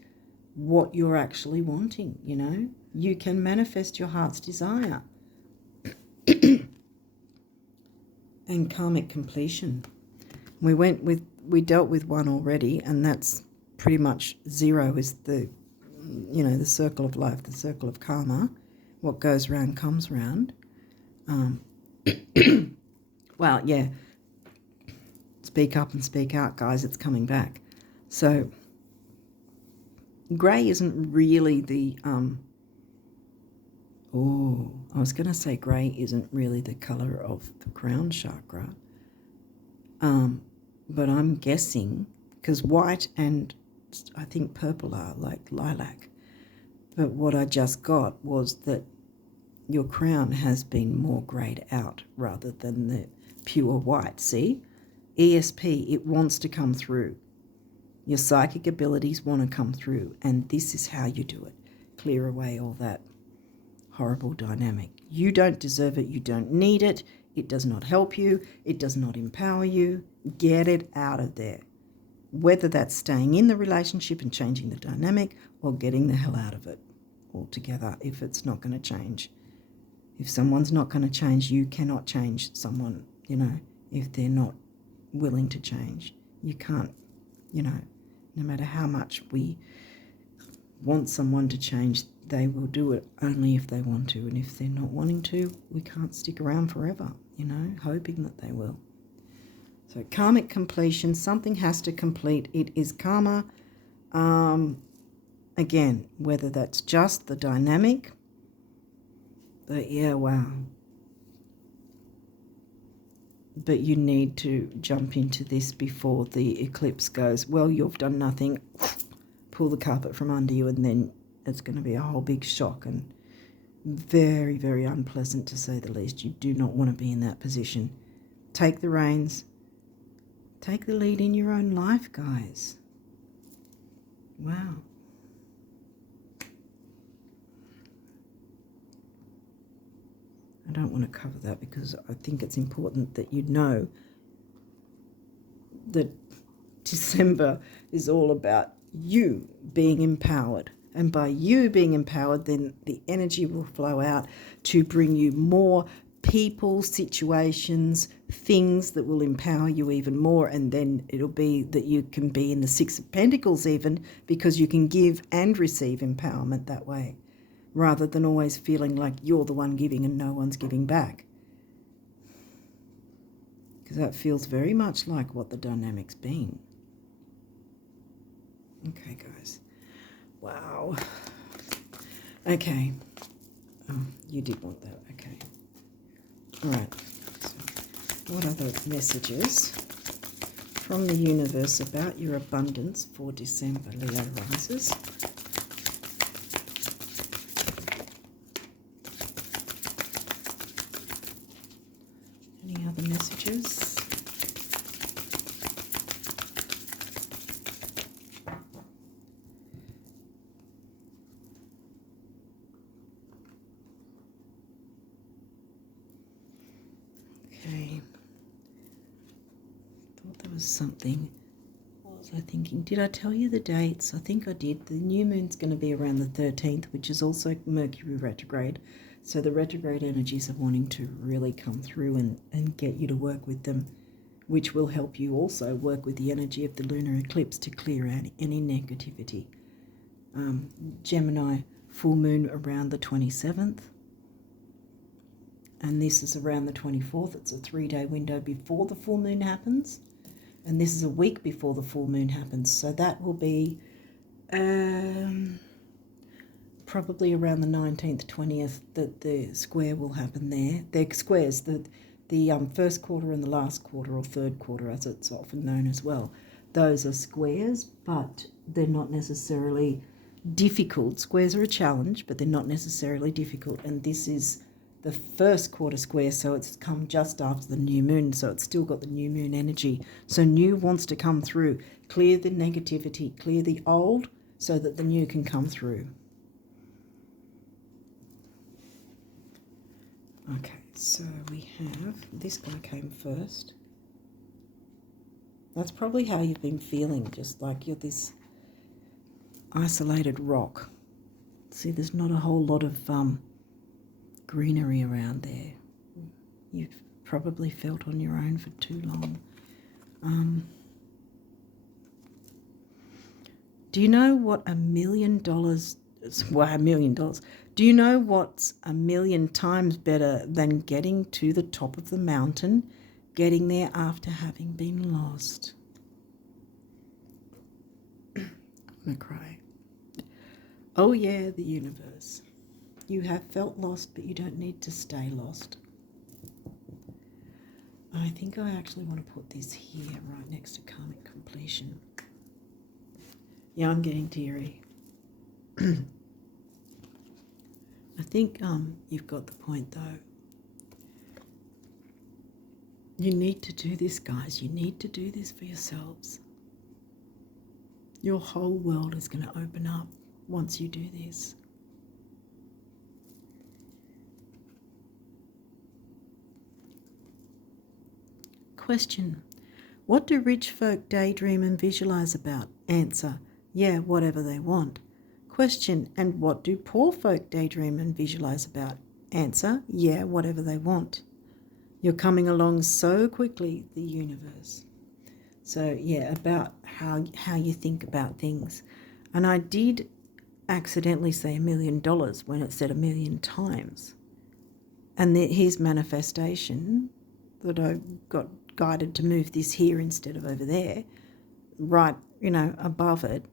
what you're actually wanting, you know. You can manifest your heart's desire. And karmic completion. We dealt with 1 already, and that's pretty much 0 is the circle of life, the circle of karma. What goes round comes round. Well, yeah. Speak up and speak out, guys. It's coming back. So, grey isn't really the I was going to say grey isn't really the colour of the crown chakra. But I'm guessing, because white and I think purple are like lilac. But what I just got was that your crown has been more greyed out rather than the pure white. See? ESP, it wants to come through. Your psychic abilities want to come through, and this is how you do it. Clear away all that horrible dynamic. You don't deserve it. You don't need it. It does not help you. It does not empower you. Get it out of there. Whether that's staying in the relationship and changing the dynamic or getting the hell out of it altogether if it's not going to change. If someone's not going to change, you cannot change someone, if they're not willing to change. You can't, no matter how much we want someone to change, they will do it only if they want to. And if they're not wanting to, we can't stick around forever, hoping that they will. So karmic completion, something has to complete. It is karma. Again, whether that's just the dynamic, but yeah, wow. But you need to jump into this before the eclipse goes, well, you've done nothing, pull the carpet from under you, and then it's going to be a whole big shock and very, very unpleasant to say the least. You do not want to be in that position. Take the reins. Take the lead in your own life, guys. Wow. I don't want to cover that because I think it's important that you know that December is all about you being empowered. And by you being empowered, then the energy will flow out to bring you more people, situations, things that will empower you even more. And then it'll be that you can be in the Six of Pentacles even, because you can give and receive empowerment that way, rather than always feeling like you're the one giving and no one's giving back. Because that feels very much like what the dynamic's been. Okay, guys. Wow. Okay. Oh, you did want that. Okay. All right. So what are the messages from the universe about your abundance for December, Leo risers? Any other messages? Okay. Thought there was something. What was I thinking? Did I tell you the dates? I think I did. The new moon's going to be around the 13th, which is also Mercury retrograde. So the retrograde energies are wanting to really come through and get you to work with them, which will help you also work with the energy of the lunar eclipse to clear out any negativity. Gemini full moon around the 27th. And this is around the 24th. It's a 3-day window before the full moon happens. And this is a week before the full moon happens. So that will be probably around the 19th, 20th that the square will happen there. They're squares, the first quarter and the last quarter, or third quarter as it's often known as well. Those are squares, but they're not necessarily difficult. Squares are a challenge, but they're not necessarily difficult. And this is the first quarter square, so it's come just after the new moon, so it's still got the new moon energy. So new wants to come through, clear the negativity, clear the old, so that the new can come through. Okay, so we have, this guy came first. That's probably how you've been feeling, just like you're this isolated rock. See, there's not a whole lot of greenery around there. You've probably felt on your own for too long. Do you know what $1 million, well, $1 million, do you know what's 1,000,000 times better than getting to the top of the mountain, getting there after having been lost? I'm going to cry. Oh yeah, the universe. You have felt lost, but you don't need to stay lost. I think I actually want to put this here, right next to karmic completion. Yeah, I'm getting teary. I think you've got the point, though. You need to do this, guys. You need to do this for yourselves. Your whole world is going to open up once you do this. Question. What do rich folk daydream and visualize about? Answer. Yeah, whatever they want. Question. And what do poor folk daydream and visualize about? Answer. Yeah, whatever they want. You're coming along so quickly, the universe. So, yeah, about how you think about things. And I did accidentally say $1 million when it said 1,000,000 times. And his manifestation that I got guided to move this here instead of over there, right, above it.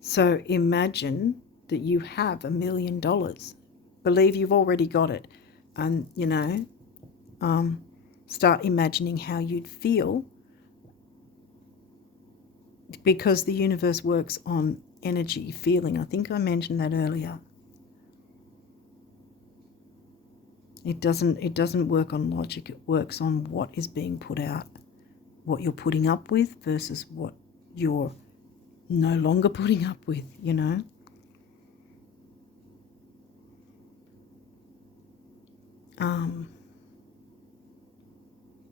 So imagine that you have $1 million. Believe you've already got it. And, start imagining how you'd feel, because the universe works on energy, feeling. I think I mentioned that earlier. It doesn't work on logic. It works on what is being put out, what you're putting up with versus what you're no longer putting up with,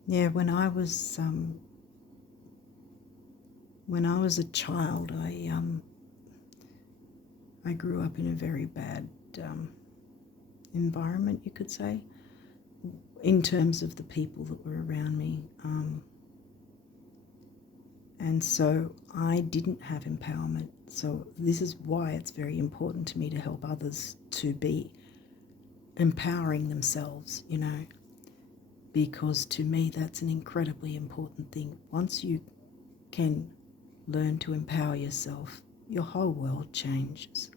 Yeah, when I was a child, I grew up in a very bad environment, you could say, in terms of the people that were around me. And so I didn't have empowerment. So this is why it's very important to me to help others to be empowering themselves, because to me that's an incredibly important thing. Once you can learn to empower yourself, your whole world changes.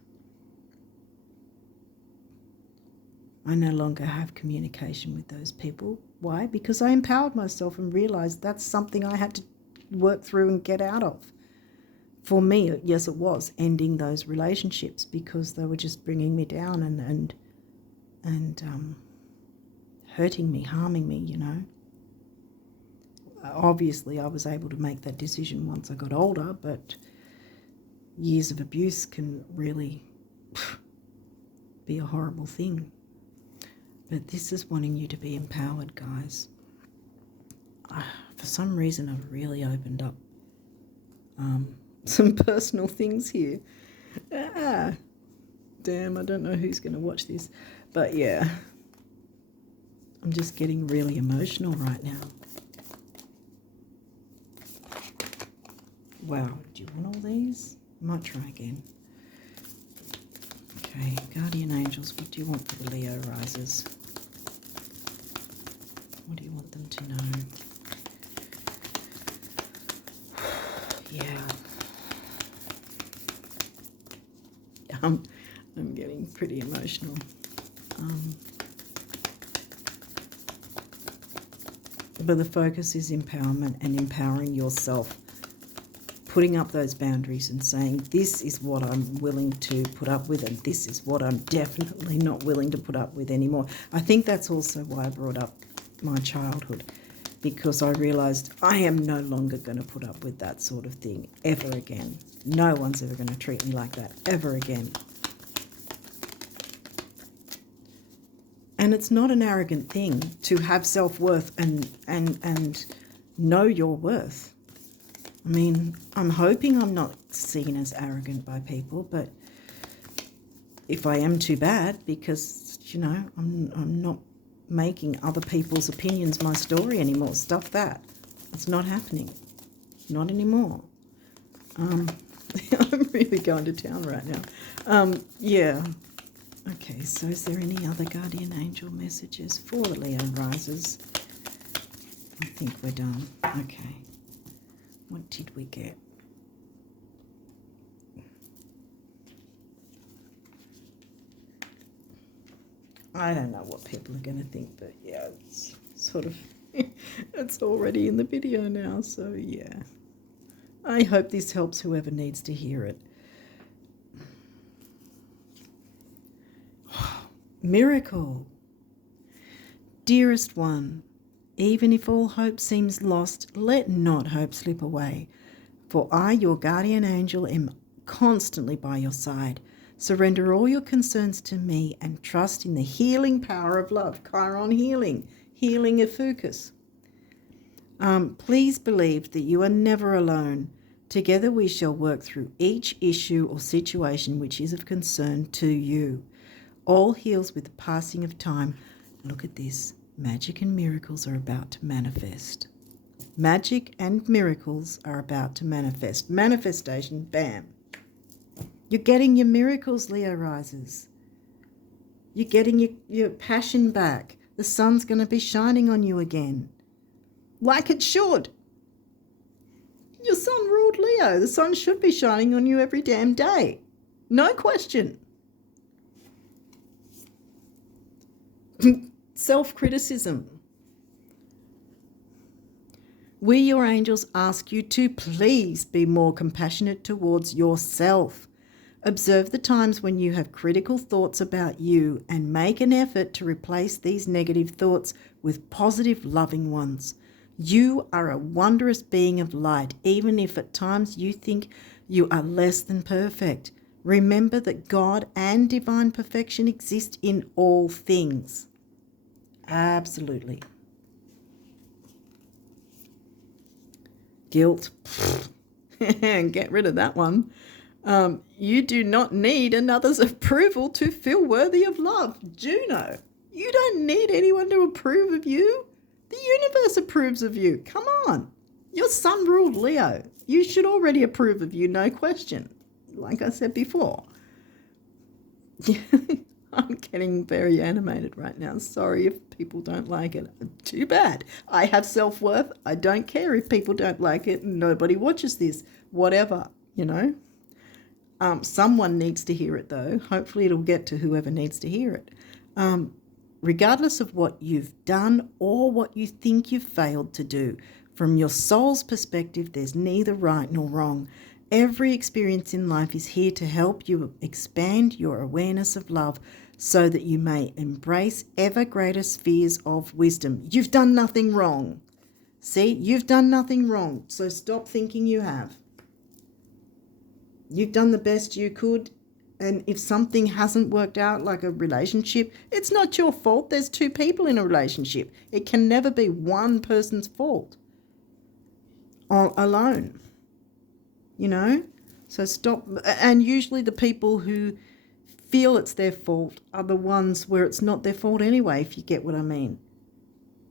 I no longer have communication with those people. Why? Because I empowered myself and realized that's something I had to work through and get out of. For me, yes, it was ending those relationships because they were just bringing me down and hurting me, harming me, Obviously, I was able to make that decision once I got older, but years of abuse can really be a horrible thing. But this is wanting you to be empowered, guys. For some reason, I've really opened up some personal things here. Damn, I don't know who's going to watch this. But yeah, I'm just getting really emotional right now. Wow, do you want all these? I might try again. Okay, guardian angels, what do you want for the Leo risers? What do you want them to know? Yeah. I'm getting pretty emotional. But the focus is empowerment and empowering yourself. Putting up those boundaries and saying, this is what I'm willing to put up with and this is what I'm definitely not willing to put up with anymore. I think that's also why I brought up my childhood, because I realised I am no longer going to put up with that sort of thing ever again. No one's ever going to treat me like that ever again. And it's not an arrogant thing to have self-worth and know your worth. I mean, I'm hoping I'm not seen as arrogant by people, but if I am, too bad, because, I'm not making other people's opinions my story anymore. Stuff that. It's not happening. Not anymore. I'm really going to town right now. Yeah. Okay, so is there any other guardian angel messages for the Leo risers? I think we're done. Okay. What did we get? I don't know what people are going to think, but yeah, it's sort of, it's already in the video now, so yeah. I hope this helps whoever needs to hear it. Miracle. Dearest one, even if all hope seems lost, let not hope slip away. For I, your guardian angel, am constantly by your side. Surrender all your concerns to me and trust in the healing power of love. Chiron healing, healing of focus. Please believe that you are never alone. Together we shall work through each issue or situation which is of concern to you. All heals with the passing of time. Look at this. Magic and miracles are about to manifest. Magic and miracles are about to manifest. Manifestation, bam. You're getting your miracles, Leo risers. You're getting your passion back. The sun's going to be shining on you again. Like it should. Your sun ruled Leo. The sun should be shining on you every damn day. No question. Self-criticism. We, your angels, ask you to please be more compassionate towards yourself. Observe the times when you have critical thoughts about you and make an effort to replace these negative thoughts with positive, loving ones. You are a wondrous being of light, even if at times you think you are less than perfect. Remember that God and divine perfection exist in all things. Absolutely. Guilt. Get rid of that one. You do not need another's approval to feel worthy of love. Juno, you don't need anyone to approve of you. The universe approves of you. Come on. Your sun ruled Leo. You should already approve of you, no question. Like I said before. I'm getting very animated right now. Sorry if people don't like it. Too bad. I have self-worth. I don't care if people don't like it. Nobody watches this. Whatever, you know. Someone needs to hear it, though. Hopefully it'll get to whoever needs to hear it. Regardless of what you've done or what you think you've failed to do, from your soul's perspective, there's neither right nor wrong. Every experience in life is here to help you expand your awareness of love so that you may embrace ever greater spheres of wisdom. You've done nothing wrong. See, you've done nothing wrong, so stop thinking you have. You've done the best you could, and if something hasn't worked out, like a relationship, it's not your fault. There's two people in a relationship. It can never be one person's fault alone. You know, so stop. And usually the people who feel it's their fault are the ones where it's not their fault anyway, if you get what I mean.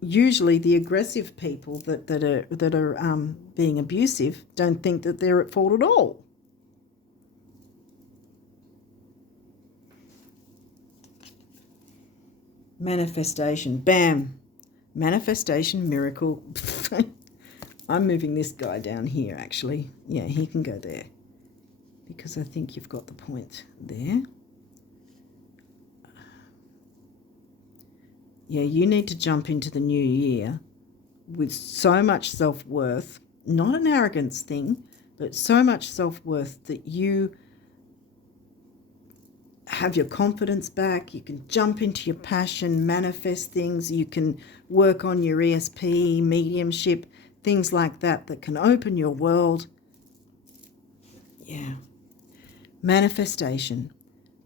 Usually the aggressive people that are being abusive don't think that they're at fault at all. Manifestation, bam. Manifestation, miracle. I'm moving this guy down here, actually. Yeah, he can go there because I think you've got the point there. Yeah, you need to jump into the new year with so much self-worth, not an arrogance thing, but so much self-worth that you have your confidence back. You can jump into your passion, manifest things. You can work on your ESP, mediumship, things like that that can open your world. Yeah. Manifestation.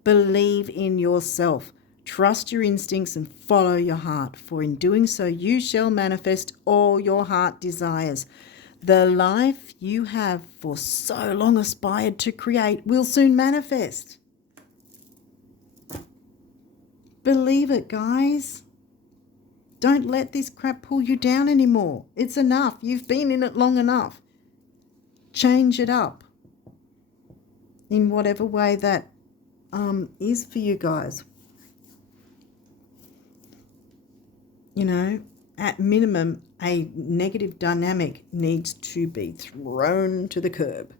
Believe in yourself. Trust your instincts and follow your heart, for in doing so you shall manifest all your heart desires. The life you have for so long aspired to create will soon manifest. Believe it, guys. Don't let this crap pull you down anymore. It's enough. You've been in it long enough. Change it up in whatever way that is for you guys. You know, at minimum, a negative dynamic needs to be thrown to the curb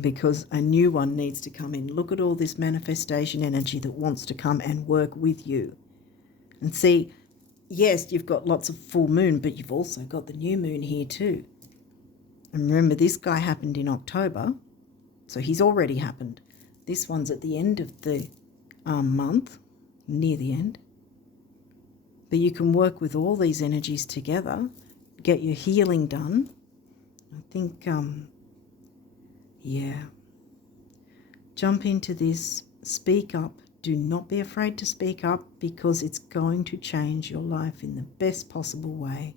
because a new one needs to come in. Look at all this manifestation energy that wants to come and work with you. And see, yes, you've got lots of full moon, but you've also got the new moon here too. And remember, this guy happened in October, so he's already happened. This one's at the end of the month, near the end. But you can work with all these energies together, get your healing done. I think, yeah. Jump into this, speak up. Do not be afraid to speak up, because it's going to change your life in the best possible way.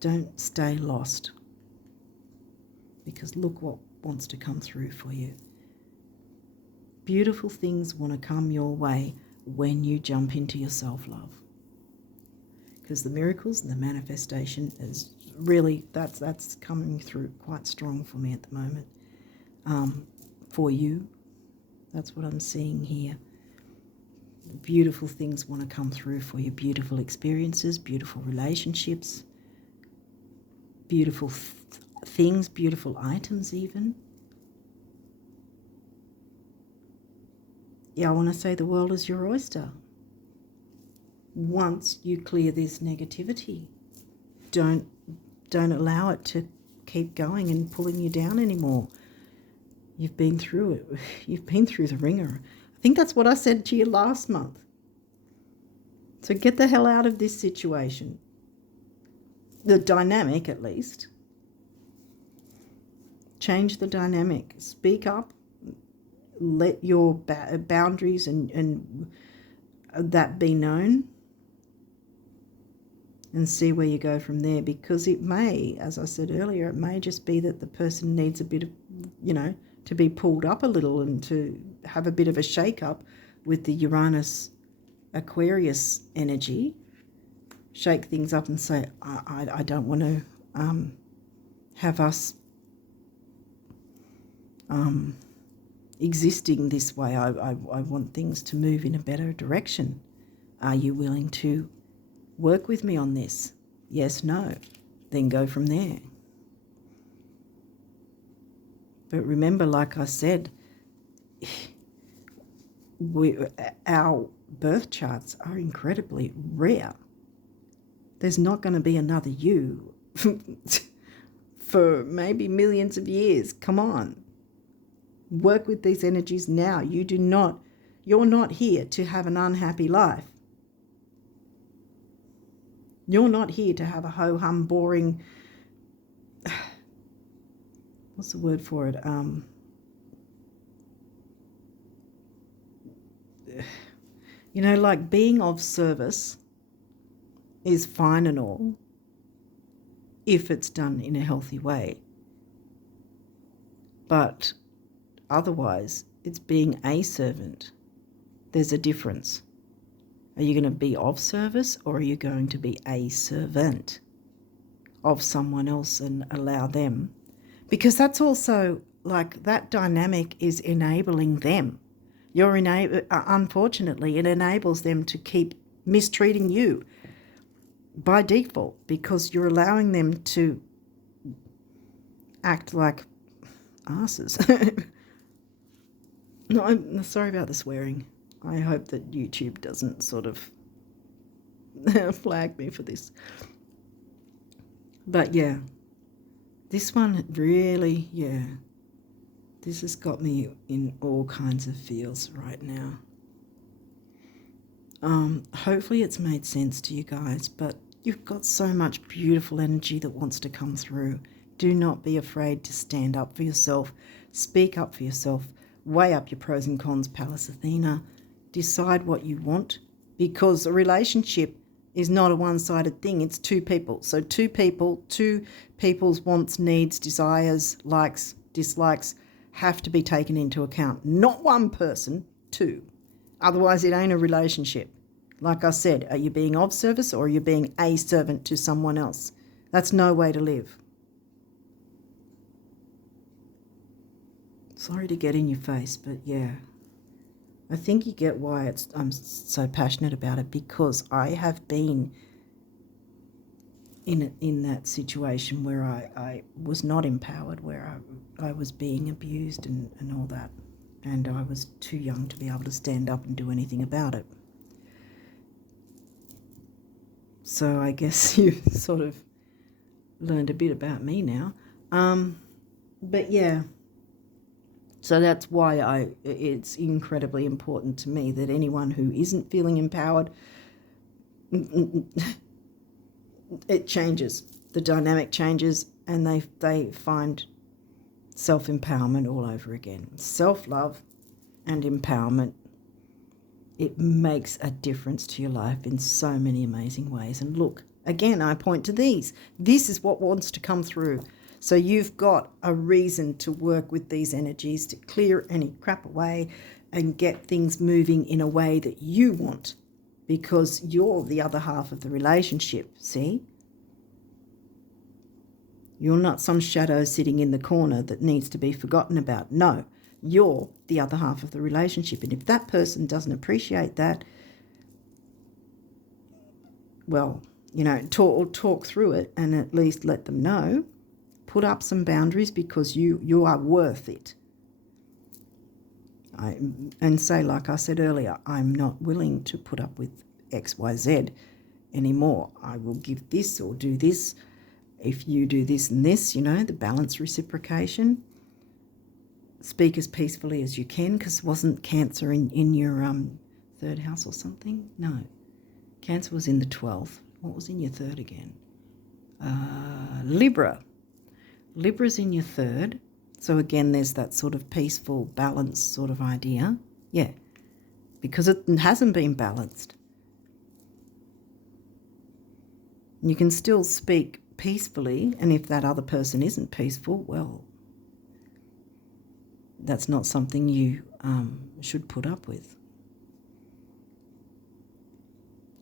Don't stay lost, because look what wants to come through for you. Beautiful things want to come your way when you jump into your self-love, because the miracles and the manifestation is really, that's coming through quite strong for me at the moment. For you, that's what I'm seeing here. Beautiful things want to come through for you. Beautiful experiences, beautiful relationships, beautiful things, beautiful items even. Yeah, I want to say the world is your oyster. Once you clear this negativity, don't allow it to keep going and pulling you down anymore. You've been through it. You've been through the ringer. I think that's what I said to you last month. So get the hell out of this situation. The dynamic, at least. Change the dynamic. Speak up. Let your boundaries and that be known, and see where you go from there, because it may, as I said earlier, it may just be that the person needs a bit of, to be pulled up a little and to have a bit of a shake-up with the Uranus Aquarius energy. Shake things up and say, I don't want to have us existing this way. I want things to move in a better direction. Are you willing to work with me on this? Yes, no. Then go from there. But remember, like I said, our birth charts are incredibly rare. There's not going to be another you for maybe millions of years. Come on. Work with these energies now. You're not here to have an unhappy life. You're not here to have a ho-hum, boring, what's the word for it? Like being of service is fine and all if it's done in a healthy way. But otherwise, it's being a servant. There's a difference. Are you going to be of service, or are you going to be a servant of someone else and allow them? Because that's also, like, that dynamic is enabling them. Unfortunately, it enables them to keep mistreating you by default, because you're allowing them to act like asses. No, I'm sorry about the swearing. I hope that YouTube doesn't sort of flag me for this. But yeah, this one really, this has got me in all kinds of feels right now. Hopefully it's made sense to you guys, but you've got so much beautiful energy that wants to come through. Do not be afraid to stand up for yourself, speak up for yourself, weigh up your pros and cons, Pallas Athena. Decide what you want, because a relationship is not a one-sided thing. It's two people. So two people's wants, needs, desires, likes, dislikes have to be taken into account. Not one person, two. Otherwise, it ain't a relationship. Like I said, are you being of service, or are you being a servant to someone else? That's no way to live. Sorry to get in your face, but yeah. I think you get why I'm so passionate about it, because I have been in that situation where I was not empowered, where I was being abused and all that, and I was too young to be able to stand up and do anything about it. So I guess you've sort of learned a bit about me now. But yeah, So that's why it's incredibly important to me that anyone who isn't feeling empowered, it changes. The dynamic changes, and they find self-empowerment all over again. Self-love and empowerment, it makes a difference to your life in so many amazing ways. And look, again, I point to these. This is what wants to come through. So you've got a reason to work with these energies to clear any crap away and get things moving in a way that you want, because you're the other half of the relationship, see? You're not some shadow sitting in the corner that needs to be forgotten about. No, you're the other half of the relationship. And if that person doesn't appreciate that, well, talk through it and at least let them know. Put up some boundaries, because you are worth it. And say, like I said earlier, I'm not willing to put up with XYZ anymore. I will give this or do this if you do this and this, the balance reciprocation. Speak as peacefully as you can, because wasn't Cancer in your third house or something? No. Cancer was in the 12th. What was in your third again? Libra. Libra's in your third. So again, there's that sort of peaceful, balanced sort of idea. Yeah, because it hasn't been balanced. You can still speak peacefully, and if that other person isn't peaceful, well, that's not something you should put up with.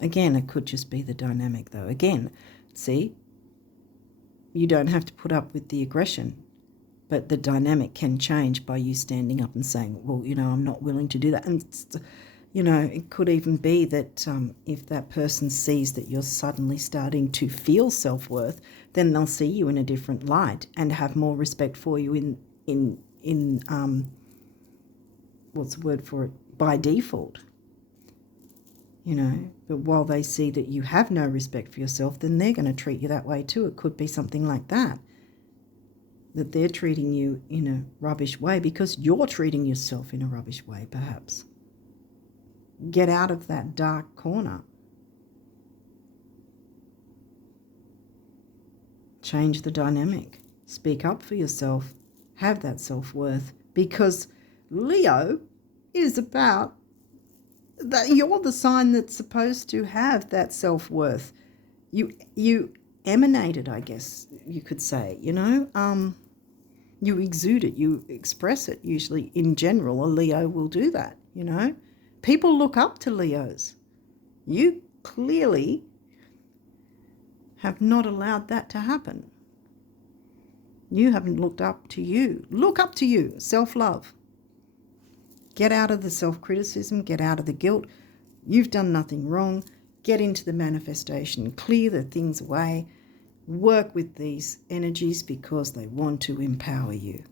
Again, it could just be the dynamic, though. Again, see, you don't have to put up with the aggression, but the dynamic can change by you standing up and saying, well, I'm not willing to do that. And, it could even be that if that person sees that you're suddenly starting to feel self-worth, then they'll see you in a different light and have more respect for you in what's the word for it? By default. But while they see that you have no respect for yourself, then they're going to treat you that way too. It could be something like that they're treating you in a rubbish way because you're treating yourself in a rubbish way, perhaps. Get out of that dark corner. Change the dynamic. Speak up for yourself. Have that self-worth, because Leo is about that. You're the sign that's supposed to have that self-worth. You emanate it, I guess you could say, you exude it, you express it. Usually, in general, a Leo will do that, People look up to Leos. You clearly have not allowed that to happen. You haven't looked up to you. Look up to you. Self-love. Get out of the self-criticism. Get out of the guilt. You've done nothing wrong. Get into the manifestation. Clear the things away. Work with these energies because they want to empower you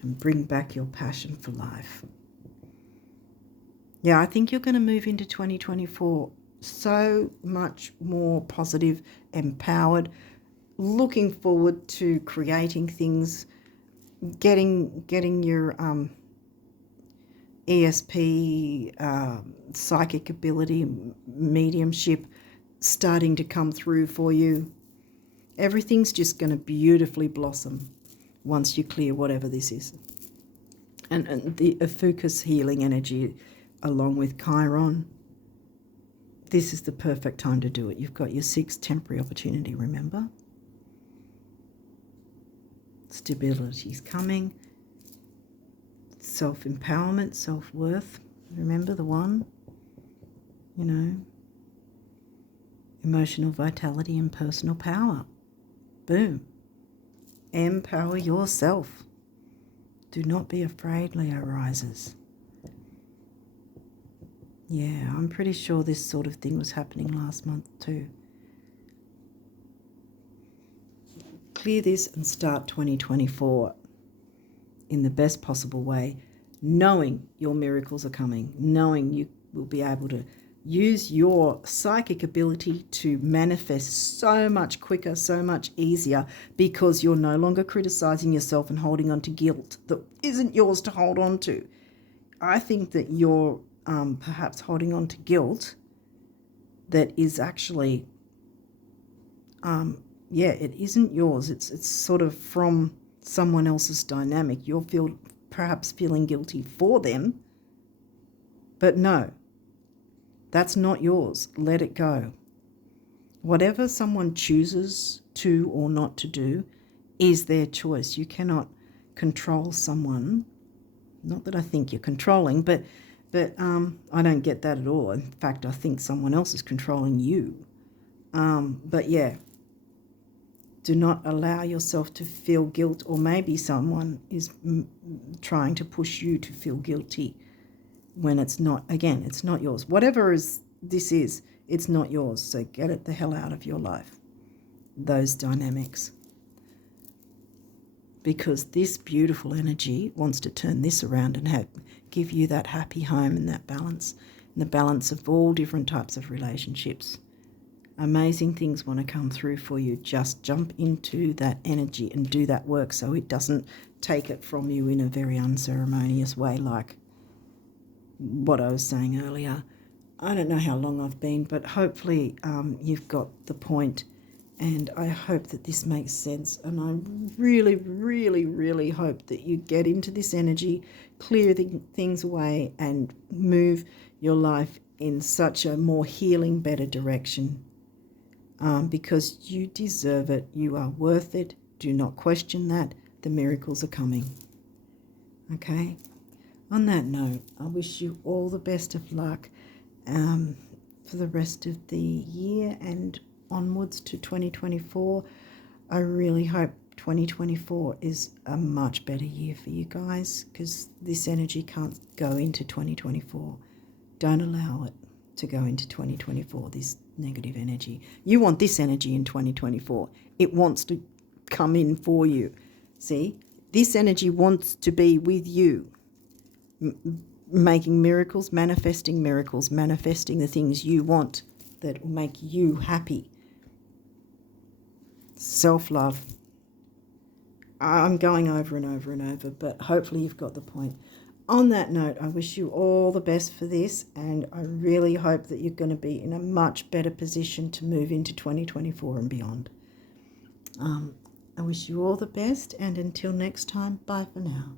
and bring back your passion for life. Yeah, I think you're going to move into 2024 so much more positive, empowered, looking forward to creating things, getting your ESP, psychic ability, mediumship starting to come through for you. Everything's just going to beautifully blossom once you clear whatever this is. And the Ophiuchus healing energy along with Chiron, this is the perfect time to do it. You've got your 6th temporary opportunity, remember? Stability is coming. Self-empowerment, self-worth. Remember the one? Emotional vitality and personal power. Boom. Empower yourself. Do not be afraid, Leo risers. Yeah, I'm pretty sure this sort of thing was happening last month too. Clear this and start 2024 in the best possible way, knowing your miracles are coming, knowing you will be able to Use your psychic ability to manifest so much quicker, so much easier, because you're no longer criticizing yourself and holding on to guilt that isn't yours to hold on to. I think that you're perhaps holding on to guilt that is actually, it isn't yours. It's sort of from someone else's dynamic. You're perhaps feeling guilty for them, but no. That's not yours. Let it go. Whatever someone chooses to or not to do is their choice. You cannot control someone. Not that I think you're controlling, but I don't get that at all. In fact, I think someone else is controlling you. But yeah, do not allow yourself to feel guilt, or maybe someone is trying to push you to feel guilty when it's not. Again, it's not yours. Whatever this is, it's not yours. So get it the hell out of your life, those dynamics. Because this beautiful energy wants to turn this around and give you that happy home and that balance, and the balance of all different types of relationships. Amazing things want to come through for you. Just jump into that energy and do that work so it doesn't take it from you in a very unceremonious way, like what I was saying earlier. I don't know how long I've been, but hopefully you've got the point, and I hope that this makes sense. And I really, really, really hope that you get into this energy, clear things away, and move your life in such a more healing, better direction, because you deserve it. You are worth it. Do not question that. The miracles are coming. Okay? On that note, I wish you all the best of luck for the rest of the year and onwards to 2024. I really hope 2024 is a much better year for you guys, because this energy can't go into 2024. Don't allow it to go into 2024, this negative energy. You want this energy in 2024. It wants to come in for you. See? This energy wants to be with you. Making miracles, manifesting the things you want that will make you happy. Self-love. I'm going over and over and over, but hopefully you've got the point. On that note, I wish you all the best for this, and I really hope that you're going to be in a much better position to move into 2024 and beyond. I wish you all the best, and until next time, bye for now.